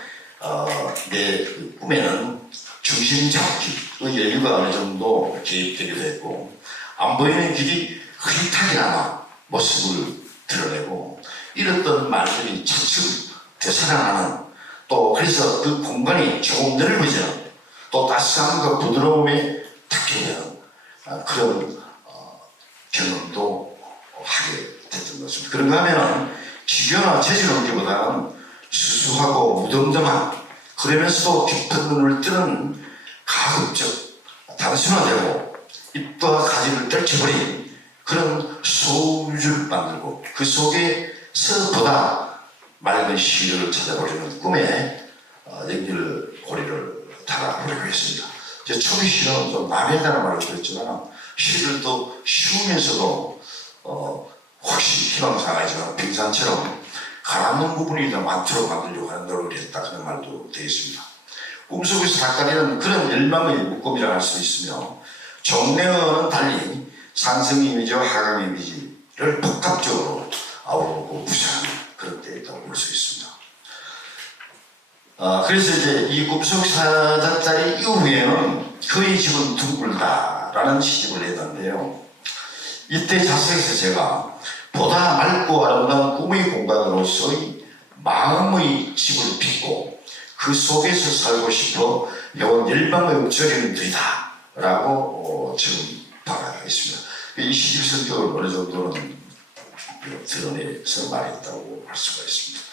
내 꿈에는 중심 잡기의 여유가 어느 정도 개입되기도 했고 안 보이는 길이 흐릿하게나마 모습을 드러내고 잃었던 말들이 차츰 되살아나는, 또 그래서 그 공간이 조금 넓어지는, 또 따스함과 부드러움에 닿게 그런 경험도 하게 됐던 것입니다. 그런가 하면 기교나 재질 없기보다는 수수하고 무덤덤한, 그러면서도 깊은 눈을 뜨는 가급적 단순화되고 입과 가지를 떨쳐버린 그런 소유를 만들고 그 속에서 보다 맑은 시를 찾아보려는 꿈에 연결 고리를 달아보려고 했습니다. 제 초기 시는 좀 남해다는 말을 들었지만 시를 또 쉬우면서도 혹시 희망사항이지만 빙산처럼 가라앉는 부분이 더 많도록 만들려고 하는 노력을 했다, 그런 말도 되어 있습니다. 꿈속에서 닭다리는 그런 열망의 묶음이라 할 수 있으며 종래어는 달리 상승 이미지와 하강 이미지를 복합적으로 아우르고 구사하는 그런 데 있다고 볼 수 있습니다. 그래서 이제 이 꿈속 사자짜리 이후에는 그의 집은 둥글다라는 시집을 냈는데요. 이때 자석에서 제가 보다 맑고 아름다운 꿈의 공간으로서의 마음의 집을 빚고 그 속에서 살고 싶어 해온 열방의 저림들이다 라고 지금 바가 있습니다. 이 시집 성격을 어느 정도는 드러내서 말했다고 할 수가 있습니다.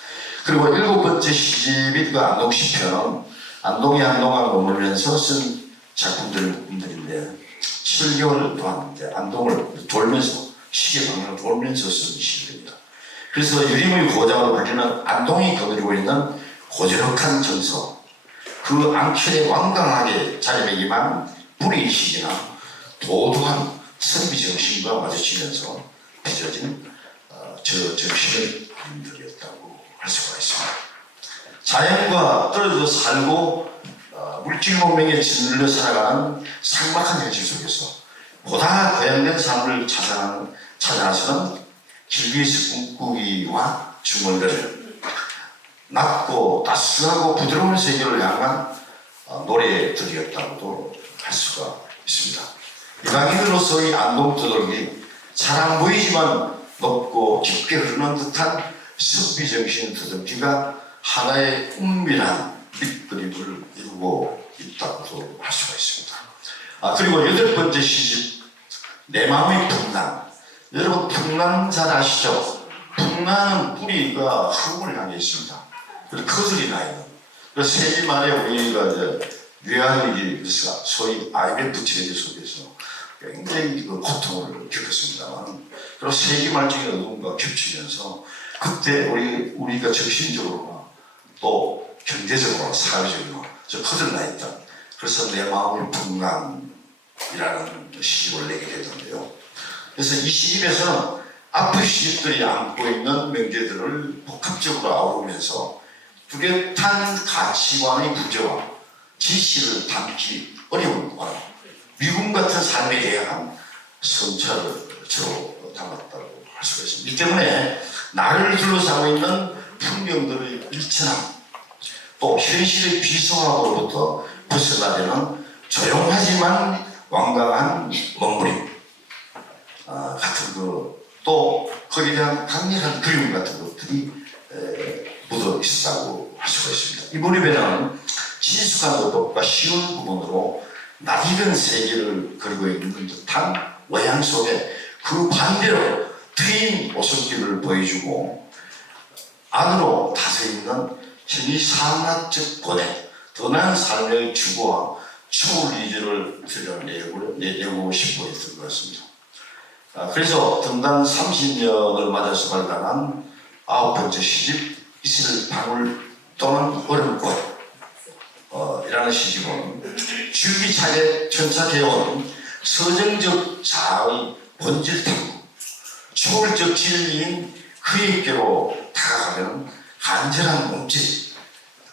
그리고 7번째 시집이 그 안동시편은 안동에 한동안 머물면서 쓴 작품들인데 7개월 동안 이제 안동을 돌면서 시계 방향을 돌면서 쓴 시입니다. 그래서 유림의 고장으로 불리는 안동이 거느리고 있는 고즈넉한 정서, 그 앙철에 완강하게 자리매김한 불의식이나 도도한 선비정신과 마주치면서 빚어진 저 정신의 그림들이었다고 할 수가 있습니다. 자연과 떨어져 살고 물질 문명에 짓눌려 살아가는 삭막한 현실 속에서 보다 고양된 삶을 찾아나서는 길비에서 꿈꾸기와 주물들 낮고 따스하고 부드러운 세계를 향한 노래들이었다고도 할 수가 있습니다. 이방인으로서의 안동 두들기 잘 안 보이지만 높고 깊게 흐르는 듯한 습비정신 두들기가 하나의 은밀한 밑그림을 이루고 있다고도 할 수가 있습니다. 그리고 8번째 시집 내 마음의 풍란. 여러분 풍란 잘 아시죠? 풍란은 뿌리가 흙을 향해 있습니다. 그리고 거슬이 나 있는. 그래서 세기 말에 우리가 이제 외환위기, 소위 IMF 체제 속에서 굉장히 그 고통을 겪었습니다만, 그리고 세기 말적인 어둠과 겹치면서 그때 우리가 정신적으로나 또 경제적으로 사회적으로 저 거슬러 있다. 그래서 내 마음의 풍랑이라는 시집을 내게 되던데요. 그래서 이 시집에서는 앞의 시집들이 안고 있는 명제들을 복합적으로 아우르면서 뚜렷한 가치관의 부재와 지시를 담기 어려운 미군 같은 삶에 대한 성찰을 저로 담았다고 할 수가 있습니다. 이 때문에 나를 둘러싸고 있는 풍경들의 일천함, 또 현실의 비성함으로부터 벗어나려는 조용하지만 완강한 머무림 같은 또 거기에 대한 강렬한 그리움 같은 것들이 묻어 있다고 할 수가 있습니다. 이 몰입에는 친숙한 것과 쉬운 부분으로 낯익은 세계를 그리고 있는 듯한 외양 속에 그 반대로 트인 오솔길을 보여주고 안으로 다스리는 현이 상학적 고뇌, 더 나은 삶의 추구와 추울 이지를 드러내고 싶어 했던 것 같습니다. 그래서 등단 30년을 맞아서 발간한 9번째 시집 이슬 방울 또는 얼음꽃 이라는 시집은 줄기차게 천착해온 서정적 자아의 본질 탐구, 초월적 진리인 그에게로 다가가는 간절한 몸짓,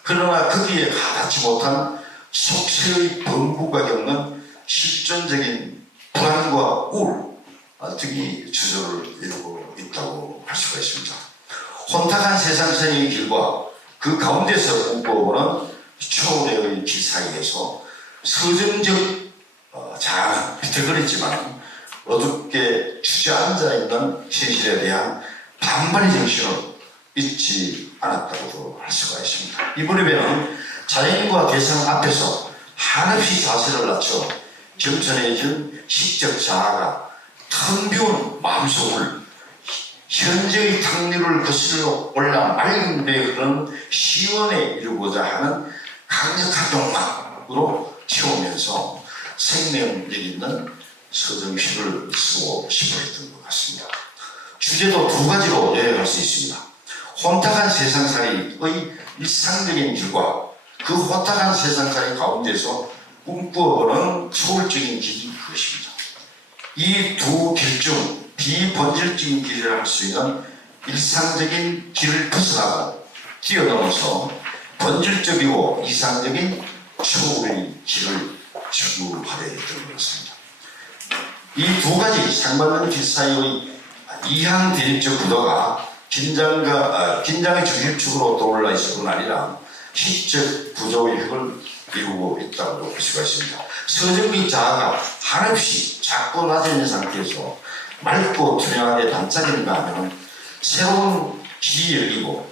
그러나 거기에 가닿지 못한 속세의 번부가 겪는 실존적인 불안과 우울 등이 주저를 이루고 있다고 할 수가 있습니다. 혼탁한 세상선의 길과 그 가운데서 꿈꿔보는 초래의 길 사이에서 서정적 자아는 비틀거렸지만 어둡게 주저앉아 있는 현실에 대한 반발의 정신을 잊지 않았다고도 할 수가 있습니다. 이 무렵에는 자연과 대상 앞에서 한없이 자세를 낮춰 겸손해진 시적 자아가 텅 비운 마음속을 현재의 탕류를 거슬러 올라 맑은 데 흐르는 시원에 이루고자 하는 강력한 욕망으로 채우면서 생명력 있는 서정시를 쓰고 싶어 했던 것 같습니다. 주제도 2가지로 요약할 수 있습니다. 혼탁한 세상살이의 일상적인 길과 그 혼탁한 세상살이 가운데서 꿈꾸어보는 초월적인 길이 그것입니다. 이 두 길 중 비본질적인 길을 할 수 있는 일상적인 길을 벗어나고 뛰어넘어서 본질적이고 이상적인 초월의 길을 추구하려 했던 것 같습니다. 이 두 가지 상반된 길 사이의 이항 대립적 구도가 긴장의 중심축으로 떠올라 있을 뿐 아니라 시적 구조의 획을 이루고 있다고 볼 수가 있습니다. 서정비 자아가 한없이 작고 낮아 있는 상태에서 맑고 투명하게 반짝이는가 하면 새로운 길이 열리고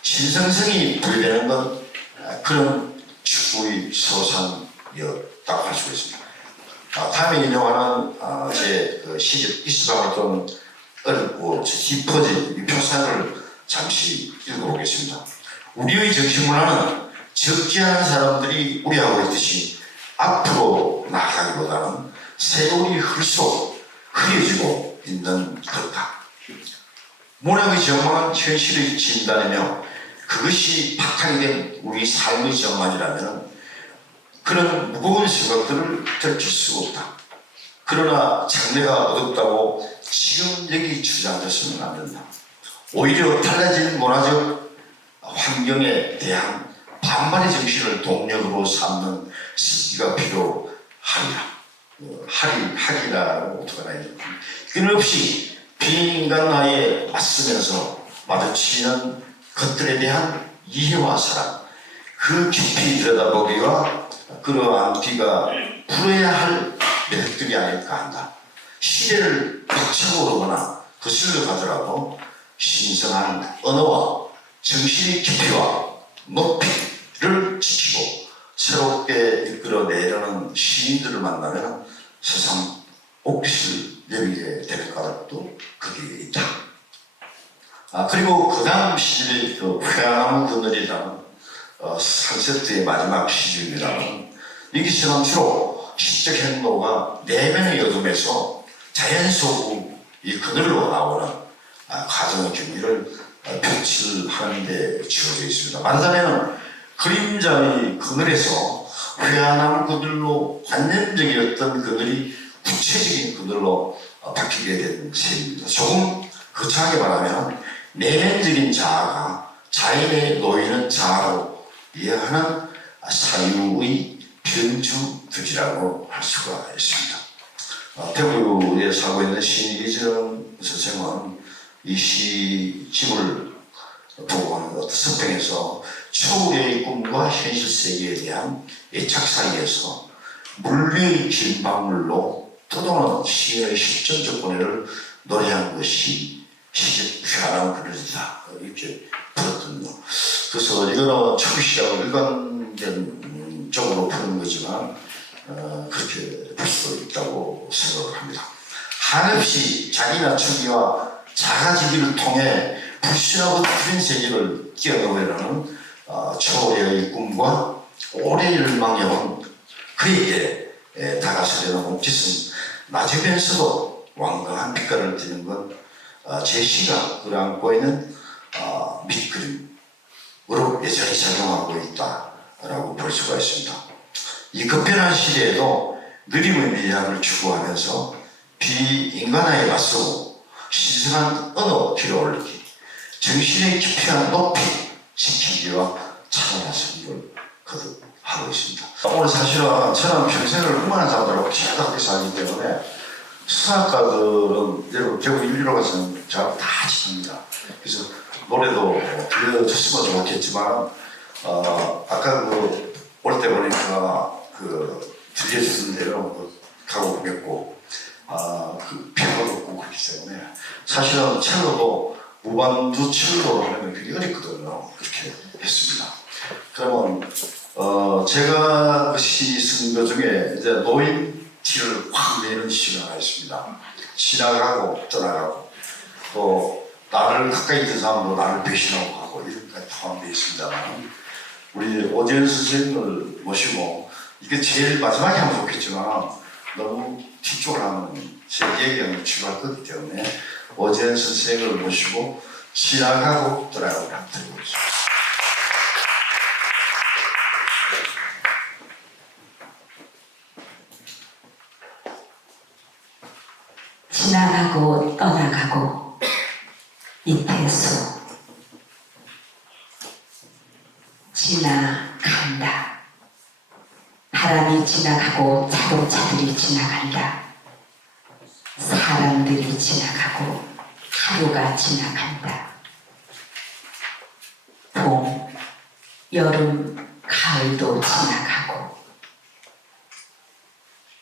신성성이 부여되는 건 그런 축구의 소산이었다고 할 수가 있습니다. 다음에 인용하는 제 시집 이스방을 좀 어렵고 깊어진 이 표사를 잠시 읽어보겠습니다. 우리의 정신문화는 적지 않은 사람들이 우려하고 있듯이 앞으로 나아가기보다는 세월이 흘수록 흐려지고 있는 걸까. 문학의 전망은 현실의 진단이며 그것이 바탕이 된 우리 삶의 전망이라면 그런 무거운 생각들을 들킬 수가 없다. 그러나 장래가 어둡다고 지금 여기 주저앉아서는 안 된다. 오히려 달라진 문화적 환경에 대한 반발의 정신을 동력으로 삼는 시기가 필요하리라. 하리라고 어떡하나 해요. 끊임없이 비인간화에 맞서면서 마주치는 것들에 대한 이해와 사랑, 그 깊이 들여다보기와 끌어안기가 풀어야 할 매력들이 아닐까 한다. 시대를 박차고 오르거나 거슬러 가더라도 신성한 언어와 정신의 깊이와 높이를 지키고 새롭게 이끌어내려는 시인들을 만나면 세상 옥빛을 내리게 되는 까닭도 거기에 있다. 그리고 그 다음 시집의 회양나무 그늘이라는 3세트의 마지막 시집이라는 여기서는 주로 시적 행로가 내면의 어둠에서 자연 속 이 그늘로 나오는 가정의 경기를 표출하는 데 지어져 있습니다. 만산에는 그림자의 그늘에서 회한한 그늘로 관념적이었던 그늘이 구체적인 그늘로 바뀌게 된 셈입니다. 조금 거창하게 말하면 내면적인 자아가 자연에 놓이는 자아로 이해하는 사유의 변주득이라고 할 수가 있습니다. 대구에 살고 있는 신이정 선생은 이 시집을 보고 하는 어떤 서평에서 초래의 꿈과 현실 세계에 대한 애착 사이에서 물리의 긴 방울로 떠도는 시인의 실전적 고뇌를 노래한 것이 시집 회한한 그늘이다. 이렇게 들었거든요. 그래서 이거는 초시하고 일관된 쪽으로 푸는 거지만 그렇게 볼 수 있다고 생각을 합니다. 한없이 자기나 주기와 자가지기를 통해 불신하고 푸른 세계를 뛰어넘으려는 초래의 꿈과 오래 열망해온 그에게 다가서려는 몸짓은 낮으면서도 완강한 빛깔을 띠는 건 제 시가 끌어안고 있는 밑그림으로 여전히 작용하고 있다라고 볼 수가 있습니다. 이 급변한 시대에도 느림의 미학을 추구하면서 비인간화에 맞서고 신선한 언어 길을 올리기, 정신의 깊이한 높이 지키기와 찾아나서기를 거듭하고 있습니다. 오늘 사실은 저는 평생을 음악하는 사람들하고 친하게 살기 때문에 수학가들은 여러분 대구 일리로 가서는 저하고 다 친합니다. 그래서 노래도 들려줬으면 좋겠지만 아까 올 때 보니까 들려주는 대로 가고 보겠고 피아노도 없고 그렇기 때문에 사실은 첼로도 무반주 첼로로 하려면 되게 어렵거든요. 그렇게 했습니다. 그러면 제가 그 시 쓴 것 중에 이제 노인 티를 확 내는 시가 하나 있습니다. 지나가고 떠나가고 또 나를 가까이 있는 사람도 나를 배신하고 가고 이런 것까지 포함되어 있습니다만 우리 오재현 선생님을 모시고 이게 제일 마지막에 하면 좋겠지만 너무 뒤쪽을 하면 제 얘기가 취할 거기 때문에 오재현 선생님을 모시고 지나가고 떠나가고 한번 들어보겠습니다. 지나가고 떠나가고 이태수 지나간다. 바람이 지나가고 자동차들이 지나간다. 시간들이 지나가고 하루가 지나간다. 봄, 여름, 가을도 지나가고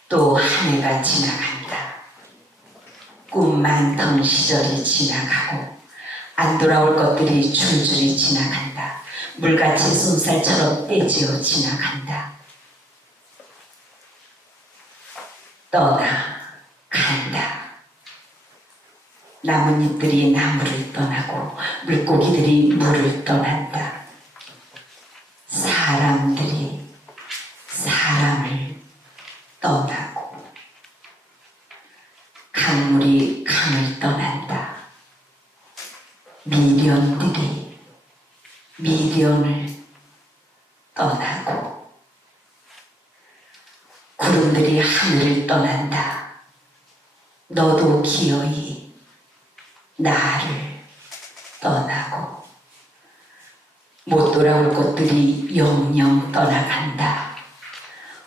또 한 해가 지나간다. 꿈 많던 시절이 지나가고 안 돌아올 것들이 줄줄이 지나간다. 물같이 손살처럼 떼지어 지나간다. 떠나간다. 나뭇잎들이 나무를 떠나고 물고기들이 물을 떠난다. 사람들이 사람을 떠나고 강물이 강을 떠난다. 미련들이 미련을 떠나고 구름들이 하늘을 떠난다. 너도 기어이 나를 떠나고 못 돌아올 것들이 영영 떠나간다.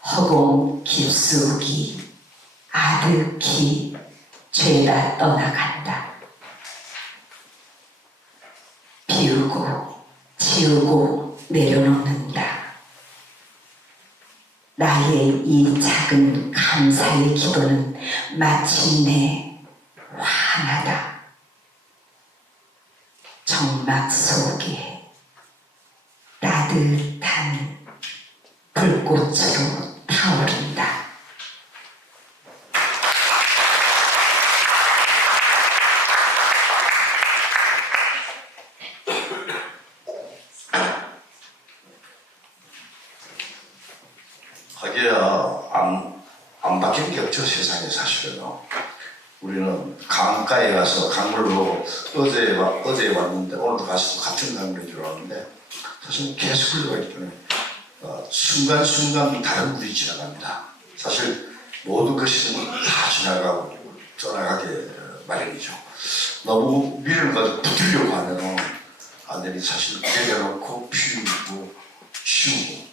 허공 깊숙이 아득히 죄다 떠나간다. 비우고 지우고 내려놓는다. 나의 이 작은 감사의 기도는 마침내 환하다. 정막 속에 따뜻한 불꽃으로 타오른다. 하기야 안 바뀌는 게 없죠, 세상에. 사실은요. 우리는 강가에 가서 강물로 어제 왔는데 오늘도 가서 같은 강물인 줄 알았는데 사실 계속 흘러가기 때문에 순간순간 다른 물이 지나갑니다. 사실 모든 것이 다 지나가고 떠나가게 마련이죠. 너무 미련을 가지고 붙으려고 하면 안 되니 사실 내려놓고 피우고 치우고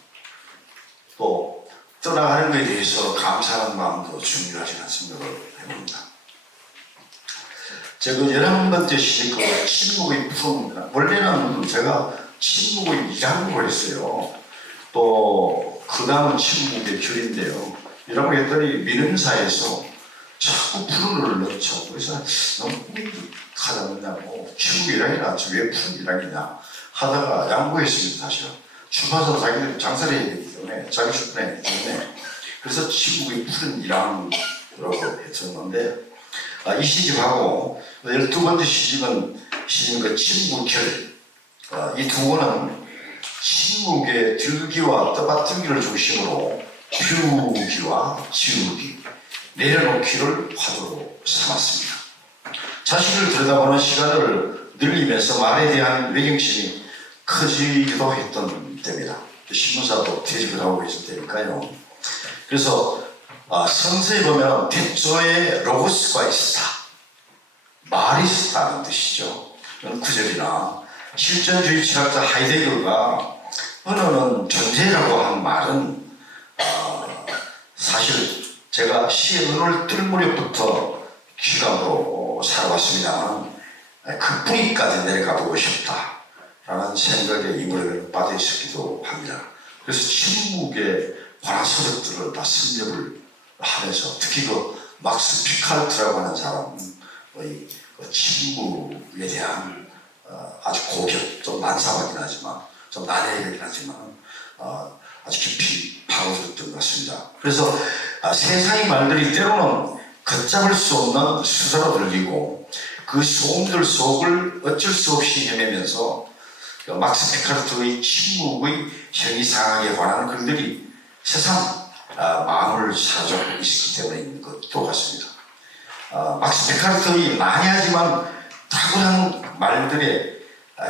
또 떠나가는 것에 대해서 감사하는 마음도 중요하지 않습니까? 해봅니다. 제가 11번째 시집 침묵의 품입니다. 원래는 제가 침묵의 2장으로 했어요. 또 그 다음은 침묵의 결인데요. 이라고 했더니 민음사에서 자꾸 푸른을 넣죠. 그래서 너무 하다 보냐고 침묵 1학이 나왔지 왜 푸른 1학이냐 하다가 양보했습니다. 사실은 출판사도 자기들이 장사를 해야 되기 때문에 자기 출판해야 되기 때문에 그래서 침묵의 푸른 1학이라고 했었는데 이 시집하고 12번째 시집은 침묵결. 이 두 권은 침묵의 들기와 떠받들기를 중심으로 피우기와 지우기, 내려놓기를 화두로 삼았습니다. 자신을 들여다보는 시간을 늘리면서 말에 대한 외경심이 커지기도 했던 때입니다. 신문사도 퇴직을 하고 있을 때니까요. 그래서 성서에 보면 대조에 로고스가 있다. 말이 있다는 뜻이죠. 구절이나 실존주의 철학자 하이데거가 언어는 존재라고 한 말은 사실 제가 시의 눈을 뜰 무렵부터 귀감으로 살아왔습니다만 그 뿌리까지 내려가 보고 싶다라는 생각에 이물에 빠져 있었기도 합니다. 그래서 침묵에 관한 서적들을 다 섭렵을 하면서 특히 그 막스 피카르트라고 하는 사람의 침묵에 대한 아주 고견, 좀 난사하긴 하지만 좀 난해하긴 하지만 아주 깊이 파고들었던 것 같습니다. 그래서 세상의 말들이 때로는 걷잡을 수 없는 수사로 들리고 그 소음들 속을 어쩔 수 없이 헤매면서 막스 피카르트의 침묵의 형이상하게 관한 글들이 세상 마음을 사로잡고 있기 때문인 것도 같습니다. 막스 피카르트의 난해하지만 탁월한 말들에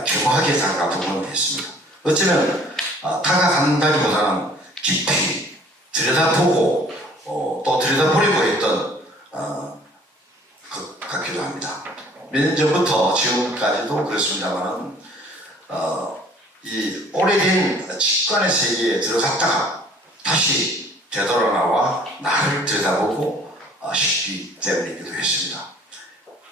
교묘하게 다가보곤 했습니다. 어쩌면 다가간다기보다는 깊이 들여다보고 또 들여다보려고 했던 것 같기도 합니다. 몇 년 전부터 지금까지도 그렇습니다만 이 오래된 직관의 세계에 들어갔다가 다시 되돌아나와 나를 들여다보고 싶기 때문이기도 했습니다.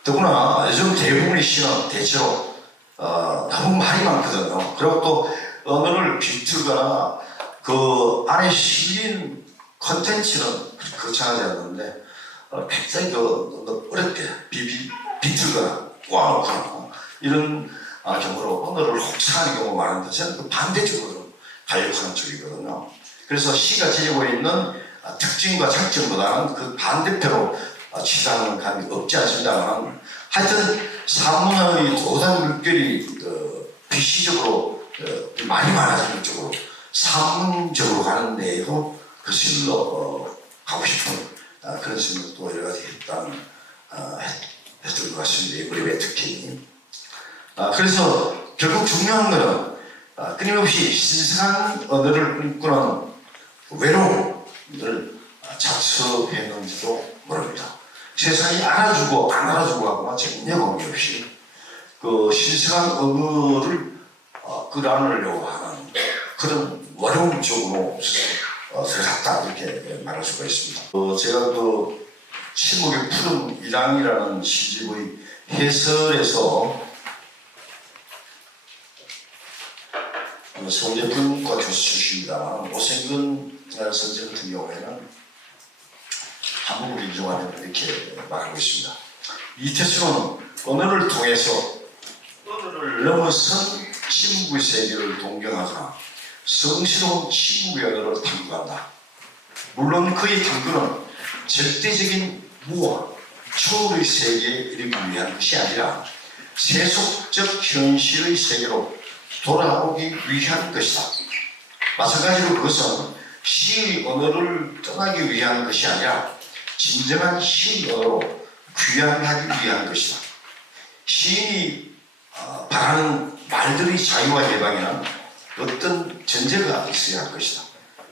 더구나 요즘 대부분의 시는 대체로 너무 말이 많거든요. 그리고 또 언어를 비틀거나 그 안에 실린 컨텐츠는 거창하지 않는데 굉장히 어렵게 비틀거나 꼬아놓거나 이런 경우로 언어를 혹사하는 경우가 많은데 저는 그 반대쪽으로 가려고 하는 쪽이거든요. 그래서 시가 지니고 있는 특징과 장점보다는 그 반대표로 치닫는 감이 없지 않습니다만 하여튼 사문의 도단 물결이 비시적으로 많이 많아지는 쪽으로 사문적으로 가는 데에도 거슬러 가고 싶은 그런 생각도 여러 가지 했던 것 같습니다. 우리 특히 그래서 결국 중요한 것은 끊임없이 신성한 언어를 꿈꾸는 외로움을 자처했는지도 모릅니다. 세상이 알아주고 안 알아주고 하고만 전혀 관계없이 그 신성한 언어를 끌어안으려고 하는 그런 어려움 쪽으로 들어갔다 이렇게 말할 수가 있습니다. 제가 그 침묵의 푸른 이랑이라는 시집의 해설에서 서울예술과 교수 출신입니다만 오생근 선생 같은 경우에는 한국을 인정하면 이렇게 말하고 있습니다. 이태수는 언어를 통해서 언어를 넘어선 침묵의 세계를 동경하거나 성스러운 침묵의 언어를 탐구한다. 물론 그의 탐구는 절대적인 무와 초월의 세계에 이르기 위한 것이 아니라 세속적 현실의 세계로 돌아오기 위한 것이다. 마찬가지로 그것은 시의 언어를 떠나기 위한 것이 아니라 진정한 시의 언어로 귀환하기 위한 것이다. 시인이 바라는 말들의 자유와 해방에는 어떤 전제가 있어야 할 것이다.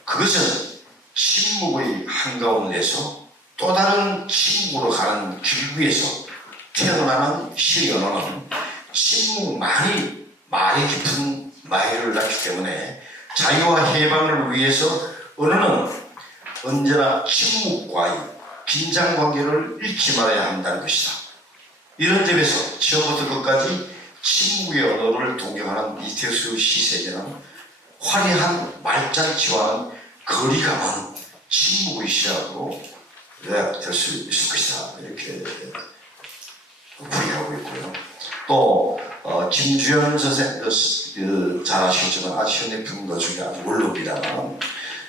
그것은 침묵의 한가운데서 또 다른 침묵으로 가는 길 위에서 태어나는 시의 언어는 침묵만이 말이 깊은 마일을 낳기 때문에 자유와 해방을 위해서 언어는 언제나 침묵과의 긴장관계를 잃지 말아야 한다는 것이다. 이런 점에서 처음부터 끝까지 침묵의 언어를 동경하는 이태수의 시세계는 화려한 말장치와는 거리가 먼 침묵의 시작으로 요약될 수 있을 것이다. 이렇게 부인하고 있고요. 또 김주현 선생 잘 아시겠지만 아시아의 평가 중에 아주 원록이라는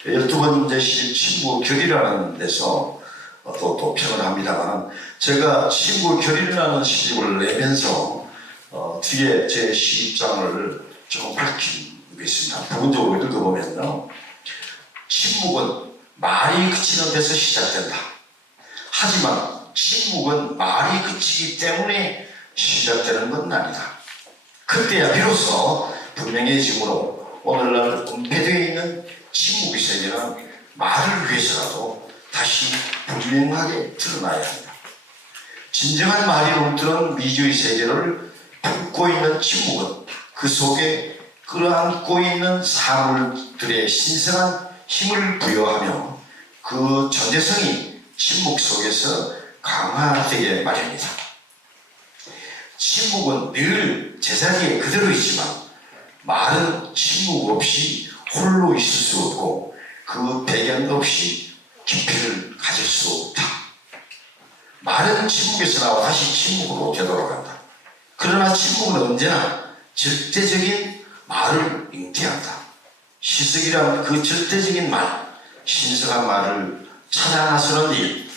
12번째 시집 침묵의 결이라는 데서 또 평을 합니다만 제가 침묵의 결이라는 시집을 내면서 뒤에 제 시집장을 좀 밝히겠습니다. 부분적으로 읽어보면요. 침묵은 말이 그치는 데서 시작된다. 하지만 침묵은 말이 그치기 때문에 시작되는 건 아니다. 그때야 비로소 분명해지므로 오늘날 은폐되어 있는 침묵의 세계는 말을 위해서라도 다시 분명하게 드러나야 한다. 진정한 말이 넘드는 미주의 세계를 품고 있는 침묵은 그 속에 끌어안고 있는 사물들의 신성한 힘을 부여하며 그 존재성이 침묵 속에서 강화되게 마련이다. 침묵은 늘 제자리에 그대로 있지만 말은 침묵 없이 홀로 있을 수 없고 그 배경 없이 깊이를 가질 수 없다. 말은 침묵에서 나와 다시 침묵으로 되돌아간다. 그러나 침묵은 언제나 절대적인 말을 잉태한다. 시석이란 그 절대적인 말, 신성한 말을 찾아 나서는 일,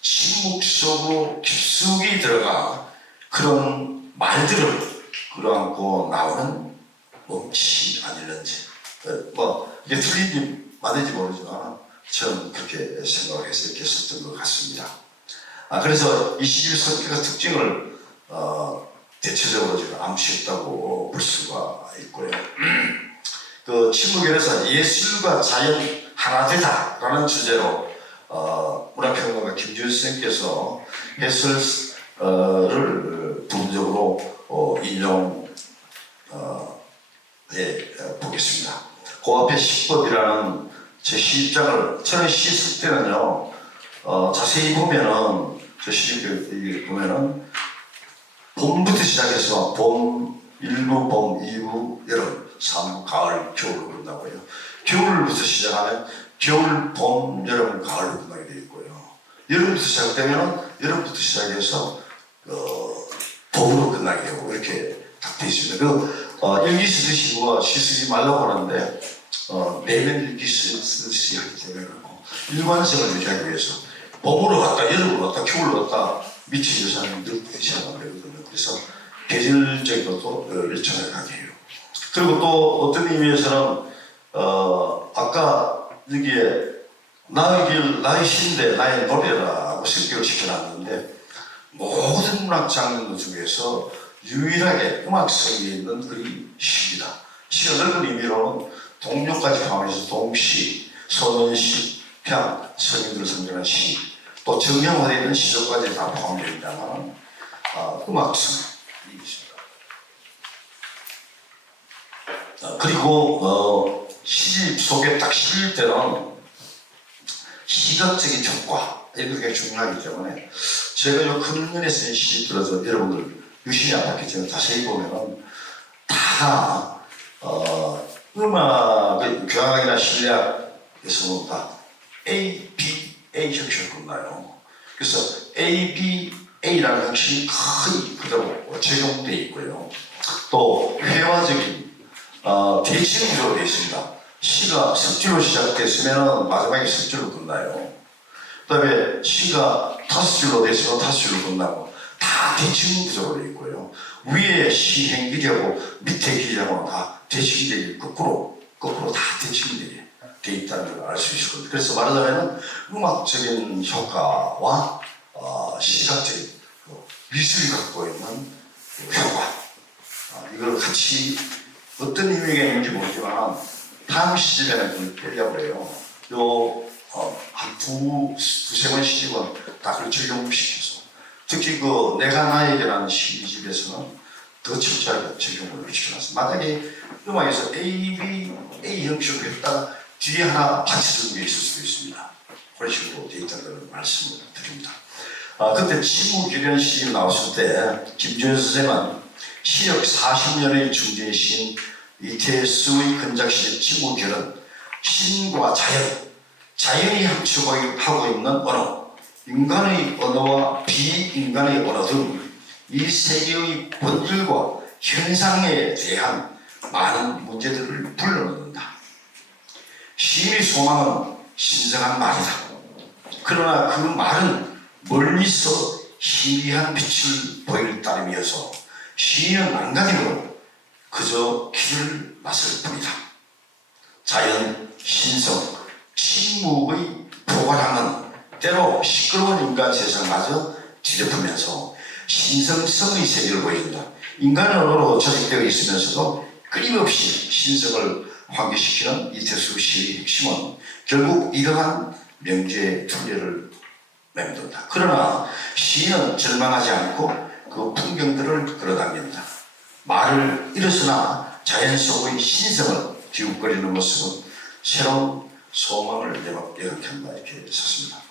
침묵 속으로 깊숙이 들어가 그런 말들을 끌어안고 나오는 몸짓이 아닐는지. 이게 틀린지 맞는지 모르지만 저는 그렇게 생각을 해서 이렇게 썼던 것 같습니다. 그래서 이 시집 성격의 특징을 대체적으로 제가 암시했다고 볼 수가 있고요. 그 침묵에서 예술과 자연 하나 되다라는 주제로 문화평론가 김주현 선생님께서 해설을 부분적으로 인용해 보겠습니다. 그 앞에 시법이라는 제 시집장을 처음에 시 쓸 때는요 자세히 보면은 저 시집 보면은 봄부터 시작해서 봄, 1부, 봄, 2부, 여름, 3부, 가을, 겨울로 끝나고요. 겨울부터 시작하면 겨울, 봄, 여름, 가을로 끝나게 되어 있고요. 여름부터 시작되면 여름부터 시작해서 봄으로 끝나게 되고 이렇게 딱 되어 있습니다. 일기 쓰시고 시 쓰지 말라고 하는데 매년 일기 쓰시 하기 때문에 일관성을 유지하기 위해서 봄으로 갔다 여름으로 갔다 겨울로 갔다 미친 여사님 늘 시작하면 되거든요. 그래서 계절적으로도 일정하게 가게 해요. 그리고 또 어떤 의미에서는 아까 여기에 나의 길, 나의 시인데 나의 노래라고 성격을 시켜놨는데 모든 문학 장르 중에서 유일하게 음악성이 있는 글이 시입니다. 시가 넓은 의미로는 동료까지 포함해서 동시, 소년시, 평, 서민들을 상징하는 시, 또 정형화되어 있는 시조까지 다 포함되어 있다면 음악성이 있습니다. 그리고 시집 속에 딱 실릴 때는 시각적인 효과 이런 게 중요하기 때문에 제가 요 금년에 쓴 시집들어서 여러분들 유심히 안 봤겠지만 자세히 보면은 다 음악의 교향이나 실력에서는 다 A, B, A 형식으로 끝나요. 그래서 A, B, A라는 형식이 거의 그대로 적용되어 있고요. 또 회화적인 대칭 구조로 되어 있습니다. 시가 석줄로 시작됐으면 마지막에 석줄로 끝나요. 그 다음에 시가 5줄로 됐으면 5줄로 끝나고 다 대칭 구조로 되어 있고요. 위에 시행기하고 밑에 기하고는 다 대칭되게 거꾸로 다 대칭되게 되어 있다는 걸 알 수 있을 겁니다. 그래서 말하자면 음악적인 효과와 시각적인 미술이 갖고 있는 효과 이걸 같이 어떤 의미가 있는지 모르지만 다음 시집에는 그걸 빼려고 해요. 한 두세 번 시집은 다 그걸 적용시켜서 특히 내가 나에게라는 시집에서는 더 철저하게 적용을 시켜놨습니다. 만약에 음악에서 A, B, A 형식으로 했다가 뒤에 하나 받쳐주는 게 있을 수도 있습니다. 그런 식으로 되어 있다는 걸 말씀을 드립니다. 그때 침묵이라는 시집이 나왔을 때 김주현 선생은 시력 40년의 중재 시인 이태수의 근작시집 침묵결은 신과 자연이 함축하고 있는 언어, 인간의 언어와 비인간의 언어 등 이 세계의 본질과 현상에 대한 많은 문제들을 불러넣는다. 시인의 소망은 신성한 말이다. 그러나 그 말은 멀리서 희미한 빛을 보일 따름이어서 시인은 안간힘으로 그저 길을 나설 뿐이다. 자연, 신성, 침묵의 포괄함은 때로 시끄러운 인간 세상마저 뒤덮으면서 신성성의 세계를 보여준다. 인간의 언어로 조직되어 있으면서도 끊임없이 신성을 환기시키는 이태수 시의 핵심은 결국 이러한 명제의 투례를 맴돈다. 그러나 시인은 절망하지 않고 그 풍경들을 끌어당긴다. 말을 잃었으나 자연 속의 신성을 기웃거리는 모습은 새로운 소망을 예언한다 이렇게 썼습니다.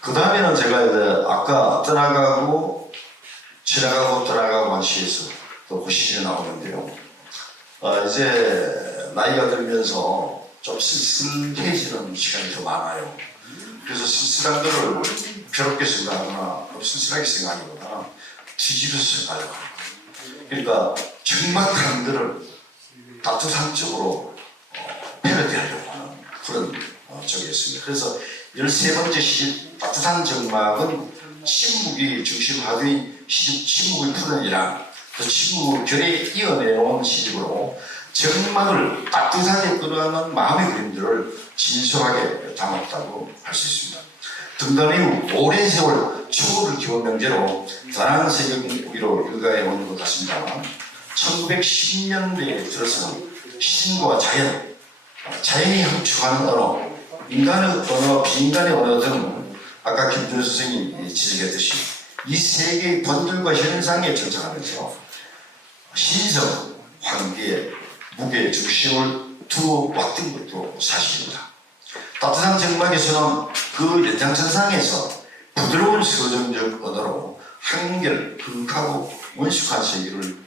그 다음에는 제가 이제 아까 떠나가고 한 시에서 또 그 시에 나오는데요. 이제 나이가 들면서 좀 쓸쓸해지는 시간이 더 많아요. 그래서 쓸쓸한 거를 괴롭게 생각하거나 쓸쓸하게 생각하기보다는 뒤집어서 생각하려고 합니다. 그러니까 적막한 거를 따뜻한 쪽으로 패러디하려고 하는 그런 적이었습니다. 그래서 13번째 시집 따뜻한 적막은 침묵이 중심하되 침묵을 푸는 이란 그 침묵을 결에 이어내온 시집으로 적막을 따뜻하게 끌어안는 마음의 그림들을 진솔하게 담았다고 할 수 있습니다. 등단 이후 오랜 세월 추구를 기원 명제로 다양한 세계 공부기로 일가해 온 것 같습니다만 1910년대에 들어서는 신과 자연이 함축하는 언어, 인간의 언어, 비인간의 언어 등 아까 김준호 선생님이 지적했듯이 이 세계의 본질과 현상에 정착하면서 신성, 환기에 무게의 중심을 두어왔던 것도 사실입니다. 따뜻한 정막에서는 그 연장선상에서 부드러운 서정적 언어로 한결 극하고 원숙한 세계를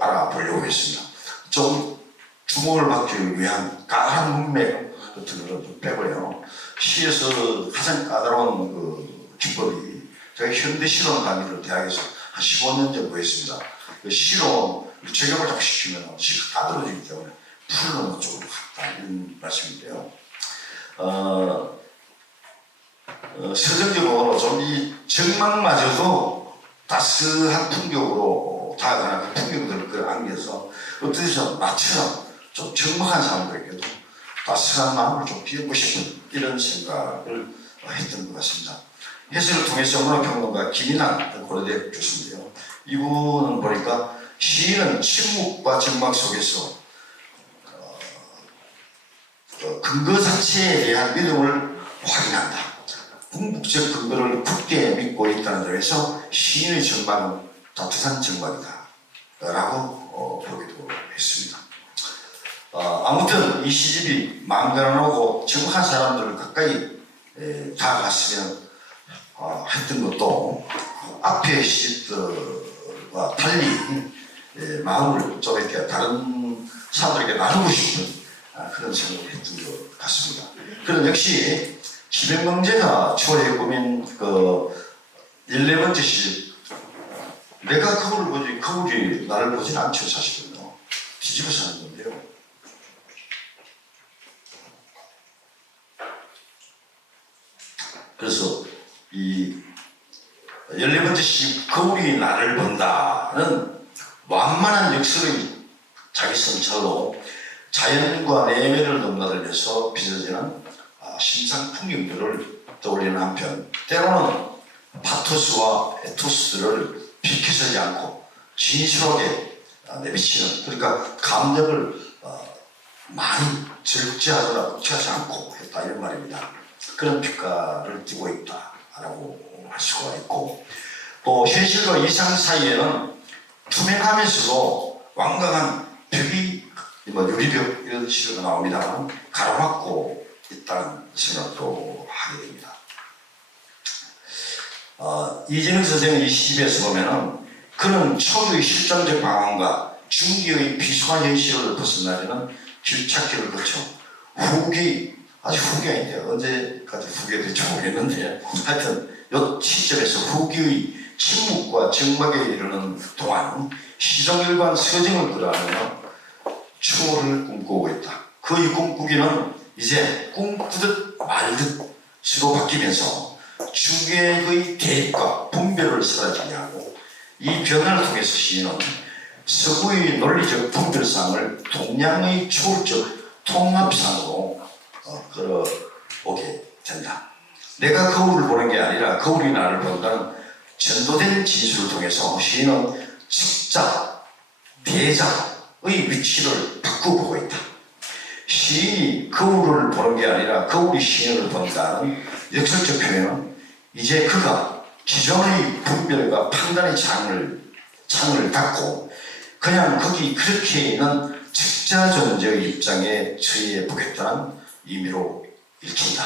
알아보려고 했습니다. 좀 주목을 받기 위한 까다로운 문맥 같은 걸 좀 빼고요. 시에서 가장 까다로운 그 기법이 제가 현대 실험 강의를 대학에서 한 15년 정도 했습니다. 그 실험 적용을 좀 시키면 시가 까다로워지기 때문에 풀어놓는 쪽으로 갔다 이런 말씀인데요. 서정적으로 좀 이 정막마저도 따스한 풍경으로 다가가는 그 풍경들을 안겨서 어떻게 좀 나처럼 좀 적막한 사람들에게도 따스한 마음을 좀 비우고 싶은 이런 생각을 했던 것 같습니다. 해설을 통해서 문화평론가 김인환 고려대 교수인데요. 이분은 보니까 시인은 침묵과 정막 속에서 근거 자체에 대한 믿음을 확인한다. 궁극적 근거를 굳게 믿고 있다는 점에서 시인의 정막은 따뜻한 정막이다 라고 보기도 했습니다. 아무튼 이 시집이 마음 가난하고 정확한 사람들을 가까이 다가갔으면 했던 것도 앞의 시집들과 달리 마음을 좀 이렇게 다른 사람들에게 나누고 싶은 그런 생각을 했던 것 같습니다. 그런 역시 김영명제가 초에 꾸민 그 14번째 시집 내가 거울을 보지 거울이 나를 보진 않죠. 사실은요. 뒤집어서 하는 건데요. 그래서 이 14번째 시집 거울이 나를 본다는 완만한 역설의 자기성찰로 자연과 내면을 넘나들면서 빚어지는 심상 풍경들을 떠올리는 한편 때로는 파토스와 에토스를 비켜서지 않고 진실하게 내비치는 그러니까 감정을 많이 절제하거나 묵혀하지 않고 했다 이런 말입니다. 그런 평가를 띠고 있다라고 할 수가 있고 또 현실과 이상 사이에는 투명하면서도 완강한 벽이 유리벽 이런 식으로 나옵니다만 가로막고 있다는 생각도 하게 됩니다. 이진욱 선생은 이 시집에서 보면은 그는 초기의 실정적 방황과 중기의 비수한 현실을 벗어나려는 길찾기를 거쳐 후기 아직 후기 아닌데 언제까지 후기가 될지 모르겠는데 하여튼 이 시점에서 후기의 침묵과 정막에 이르는 동안 시정일관 서정을 끌어안으며 추호를 꿈꾸고 있다. 그의 꿈꾸기는 이제 꿈꾸듯 말듯 시로 바뀌면서 주객의 대립과 분별을 사라지게 하고 이 변화를 통해서 시인은 서구의 논리적 분별상을 동양의 초월적 통합상으로 끌어오게 된다. 내가 거울을 보는 게 아니라 거울이 나를 본다는 전도된 진술을 통해서 시인은 직자, 대자의 위치를 바꾸고 보고 있다. 시인이 거울을 보는 게 아니라 거울이 시인을 본다는 역설적 표현은 이제 그가 기존의 분별과 판단의 창을 닫고 그냥 거기 그렇게 있는 직자 존재의 입장에 처해 보겠다는 의미로 읽힌다.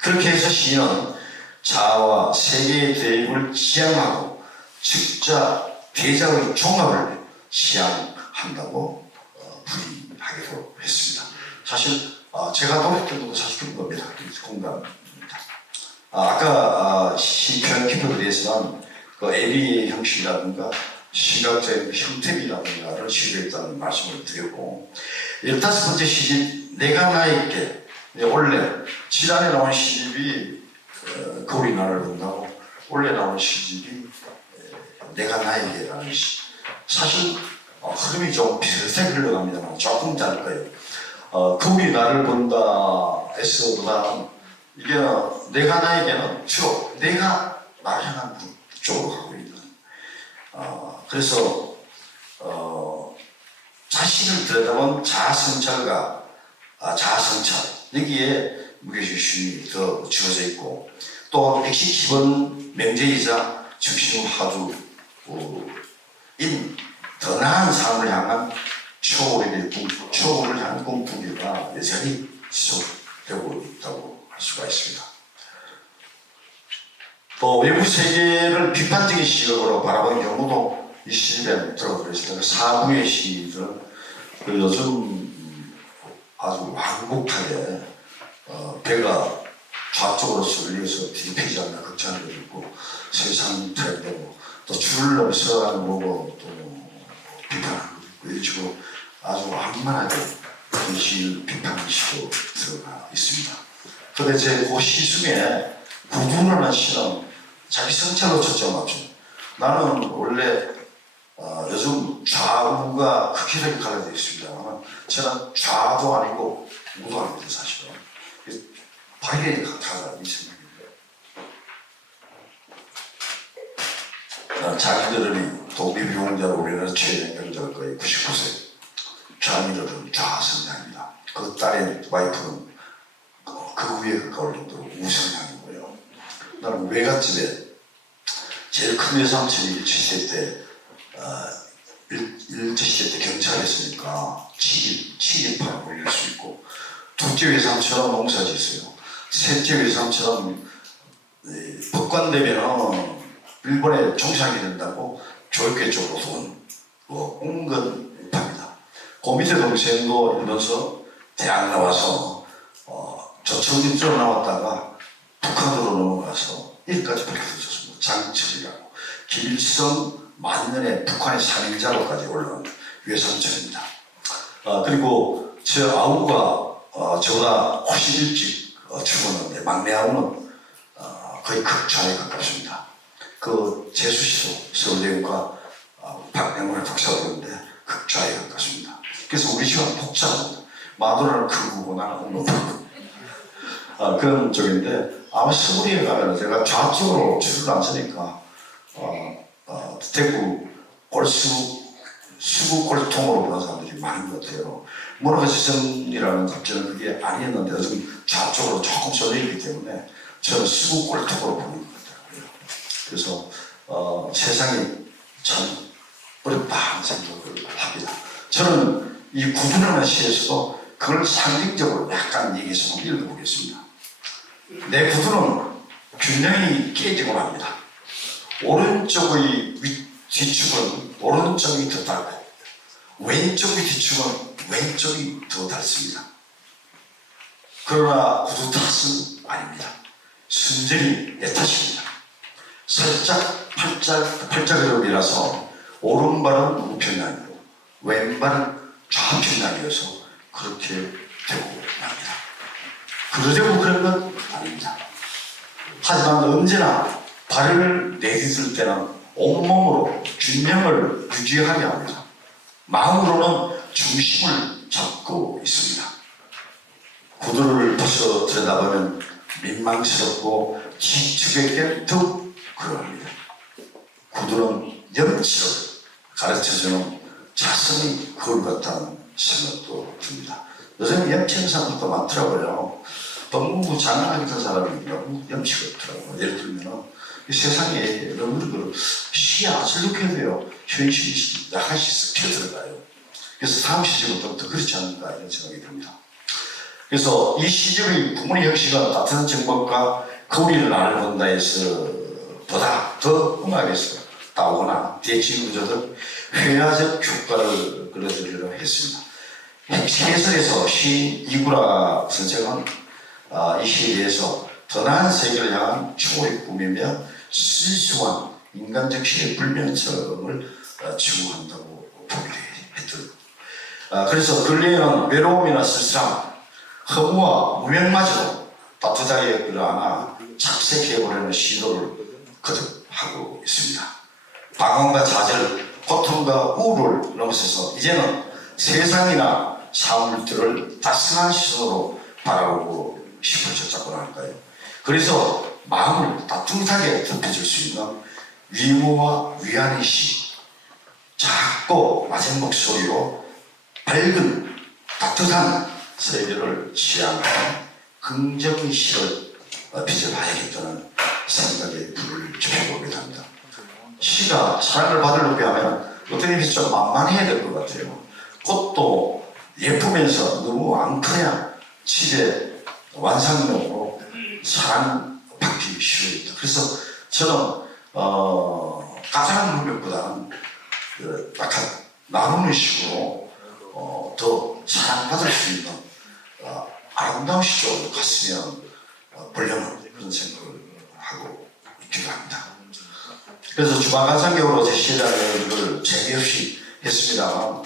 그렇게 해서 시인은 자아와 세계의 대립을 지향하고 직자, 대자의 종합을 지향한다고 부의하기도 했습니다. 사실 제가 노력했던 것도 사실 그런 겁니다. 공감입니다. 아까 시편 기법에 대해서는 그 에비 형식이라든가 시각적인 형태비라든가를 시도했다는 말씀을 드렸고 15번째 시집 내가 나에게 원래 지난해 나온 시집이 거울이 나를 본다고 원래 나온 시집이 내가 나에게라는 시 사실 흐름이 좀 비슷하게 흘러갑니다만 조금 다를 거예요. 거울이 나를 본다에서보다는 이게 내가 나에게는 주로 내가 나를 향한 쪽으로 가고 있는 그래서 자신을 들여다본 자아성찰과 자아성찰 여기에 무게중심이 더 주어져 있고 또 역시 기본 명제이자 중심 화두인 더 나은 삶을 향한 초월을 향한 꿈꾸기가 여전히 지속되고 있다고 할 수가 있습니다. 또 외부 세계를 비판적인 시각으로 바라보는 경우도 이 시집에 들어가 있습니다. 그 사부의 시를 그 요즘 아주 완곡하게 배가 좌쪽으로 쏠려서 뒤집히지 않는 극찬을 읽고 세상 트렌드고 또 줄을 넘어서가는 거고 또 비판하는 거 있고 이런 식으로 아주 완만하게 그 시를 비판하는 시로 들어가 있습니다. 그런데 제 그 시 중에 구분하는 시는 자기 성찰로 초점 맞춥니다. 나는 원래 요즘 좌우가 극렬하게 갈라져 있습니다. 저는 좌도 아니고 우도 아닙니다, 사실은. 바이레이 각하가 이 생각인데 자기들은 독립유공자로 우리나라 최대 경제일 거의 99세. 좌미들은 좌성향입니다. 그 딸의 와이프는 그 위에 가까울 정도로 우성향이고요. 나는 외갓집에 제일 큰 외삼촌이 일제시대 때 일제시대 때 경찰했으니까 7.18을 올릴 수 있고 둘째 외삼촌은 농사 짓어요. 셋째 외삼촌은 법관되면 일본에 종상이 된다고 교육계 쪽으로 돈 옹건합니다. 그 밑에 동생도 일본서 대학 나와서 저청진으로 나왔다가 북한으로 넘어가서 일까지 밝혀졌습니다. 장철이라고 김일성 만년에 북한의 살인자로까지 올라온 외삼촌입니다. 그리고 저 아우가 저보다 훨씬 일찍 죽었는데 막내 아우는 거의 극좌에 가깝습니다. 그 재수시도 서울대학과 박명훈의 박사였는데 극좌에 가깝습니다. 그래서 우리 집안 복잡합니다. 마누라는 크고 나는 엉겁하고 그런 쪽인데 아마 서울에 가면 제가 좌쪽으로 줄을 안 서니까 대구 수구 꼴통으로 보는 사람들이 많은 것 같아요. 문화재정이라는 잡지는 그게 아니었는데 요즘 좌쪽으로 조금 쏠려있기 때문에 저는 수구 꼴통으로 보는 것 같더라고요. 그래서 세상이 참 어렵다 하는 생각을 합니다. 저는 이 구분하는 시에서도 그걸 상징적으로 약간 얘기해서 한번 읽어보겠습니다. 내 구두는 균형이 깨지곤 합니다. 오른쪽의 뒤축은 오른쪽이 더 달고 왼쪽의 뒤축은 왼쪽이 더 달습니다. 그러나 구두 탓은 아닙니다. 순전히 내 탓입니다. 살짝 팔짝으로 밀어서 오른발은 우편향이고 왼발은 좌편향이어서 그렇게 되고 납니다. 그러려고 그런 건 아닙니다. 하지만 언제나 발을 내딛을 때는 온몸으로 균형을 유지하게 합니다. 마음으로는 중심을 잡고 있습니다. 구두를 벗어 들여다보면 민망스럽고 지축에게 더욱 그러합니다. 구두는 염치를 가르쳐주는 자성이 그걸 같다는 생각도 듭니다. 요즘 염치는 사람들도 많더라고요. 법무부 장관 같은 사람이 너무 염치가 없더라고요. 예를 들면 이 세상에 여러분들 시에 아슬룩해야 돼요. 현실이 약간 섞여 들어가요. 그래서 다음 시집부터 더 그렇지 않는가 이런 생각이 듭니다. 그래서 이 시집의 부모의 형식은 같은 정법과 거울이 나를 본다에서 보다 더 음악에서 따오거나 대칭 구조들 회화적 효과를 끌어들이려 했습니다. 해설에서 시인 이구라 선생은 이 시에 대해서 더 나은 세계를 향한 추구의 꿈이며 순수한 인간적 시의 불면성을 추구한다고 보기로 했더라고요. 그래서 근래에는 외로움이나 쓸쓸함, 허무와 무명마저도 따뜻하게 끌어안아 착색해보려는 시도를 거듭하고 있습니다. 방황과 좌절, 고통과 우울을 넘어서서 이제는 세상이나 사물들을 따스한 시선으로 바라보고 싶어졌다고 할까요? 그래서 마음을 따뜻하게 덮여줄 수 있는 위로와 위안의 시, 작고 낮은 목소리로 밝은 따뜻한 세계를 지향하는 긍정의 시를 빚어봐야겠다는 생각에 불을 지펴보게 합니다. 시가 사랑을 받으려고 하면 어떻게 해서 좀 만만해야 될 것 같아요. 꽃도 예쁘면서 너무 안 커야 집에 완성형으로 사랑받기 쉬워요. 그래서 저는 가장 능력보다는 약간 나누는 식으로 더 사랑받을 수 있는 아름다운 시조로 갔으면 보려는 그런 생각을 하고 있기도 합니다. 그래서 주방가상격으로 제 시작을 재미없이 했습니다만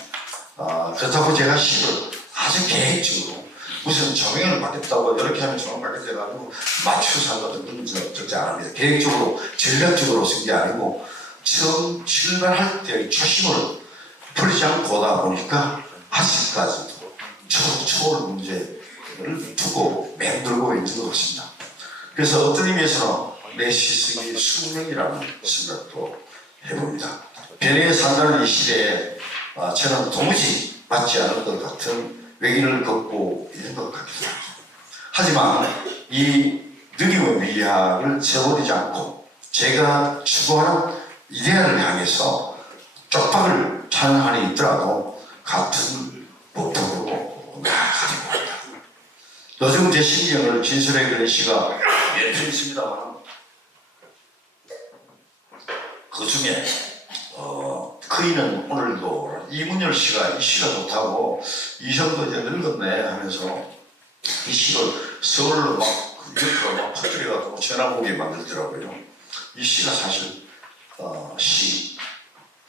그렇다고 제가 시를 아주 계획적으로 무슨 조명을 받겠다고 이렇게 하면 조명 받겠다 해가지고 맞춰서 한다든지 절대 안 합니다. 계획적으로 전략적으로 쓴 게 아니고 처음 출발할 때의 초심을 풀리지 않고 오다 보니까 아직까지도 초월 문제를 두고 맴돌고 있는 것 같습니다. 그래서 어떤 의미에서는 내 시승이 숙명이라는 생각도 해봅니다. 변해에 산다는 이 시대에 저는 도무지 맞지 않을 것 같은 외길을 걷고 있는 것 같기도 합니다. 하지만 이 느림의 미학을 세워두지 않고 제가 추구하는 이데아를 향해서 쪽박을 차는 한이 있더라도 같은 목표로 나아가려고 합니다. 요즘 제 신경을 진술해 그린 시가 몇 편 있습니다만 그 중에 그이는 오늘도 이문열 씨가 이 시가 좋다고 이형도 이제 늙었네 하면서 이 시를 서울로 막 이렇게 막 퍼뜨려가지고 전화보게 만들더라고요. 이 시가 사실 시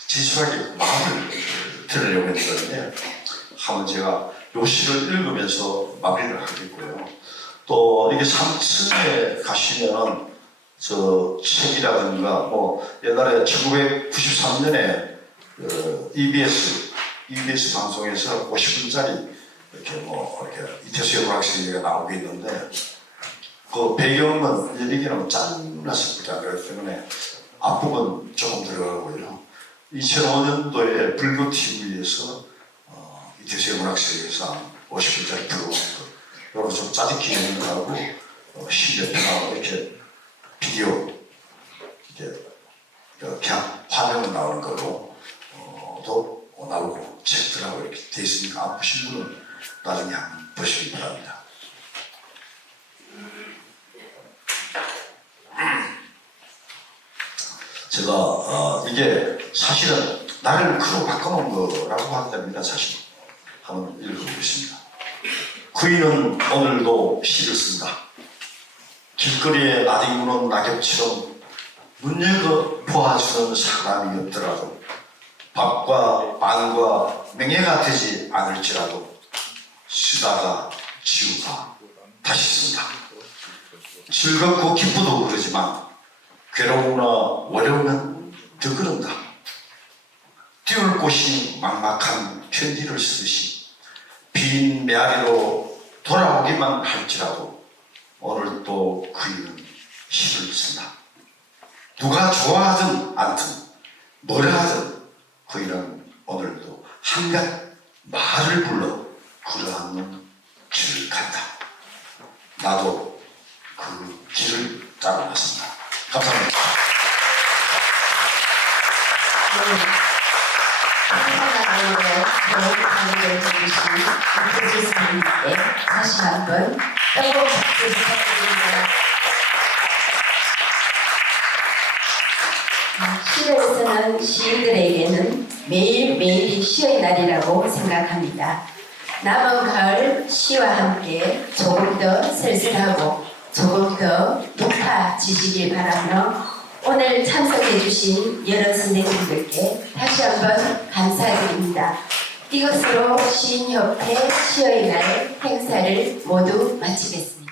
진솔하게 마음을 드리려고 했는데 한번 제가 이 시를 읽으면서 마무리를 하겠고요. 또 이게 3층에 가시면 저 책이라든가 뭐 옛날에 1993년에 EBS 방송에서 50분짜리 이렇게 이태수의 문학시리즈가 나오고 있는데 그 배경은 얘기는 짠났을 것 같기 때문에 앞부분 조금 들어가고요. 2005년도에 불교 TV에서 이태수의 문학시리즈에서 50분짜리 프로그램 여러 좀 짜릿히 진행하고 시몇 편하고 이렇게 비디오 그냥 화면 나오는 걸로 도 나오고 책들하고 이렇게 돼 있으니까 안 보신 분은 나중에 한번 보시기 바랍니다. 제가 이게 사실은 나를 크로 바꿔놓은 거라고 하면 됩니다. 사실 한번 읽어보겠습니다. 그이는 오늘도 시를 쓴다. 길거리에 나뒹구는 낙엽처럼 눈여겨 보아주는 사람이 없더라도 밥과 빵과 명예가 되지 않을지라도 쓰다가 지우다 다시 쓴다. 즐겁고 기쁘도 그러지만 괴로우나 어려우면 더 그런다. 띄울 곳이 막막한 편지를 쓰듯이 빈 메아리로 돌아오기만 할지라도 오늘 또 그이는 시를 쓴다. 누가 좋아하든 않든 뭐라 하든 그이는 오늘도 한갓 말을 불러 걸어앉는 길을 간다. 나도 그 길을 따라갔습니다. 감사합니다. 다시 한번 뜨거운 박수 부탁드립니다. 시를 쓰는 시인들에게는 매일매일이 시의 날이라고 생각합니다. 남은 가을 시와 함께 조금 더 쓸쓸하고 조금 더 높아지시길 바라며 오늘 참석해주신 여러 선생님들께 다시 한번 감사드립니다. 이것으로 시인협회 시의 날 행사를 모두 마치겠습니다.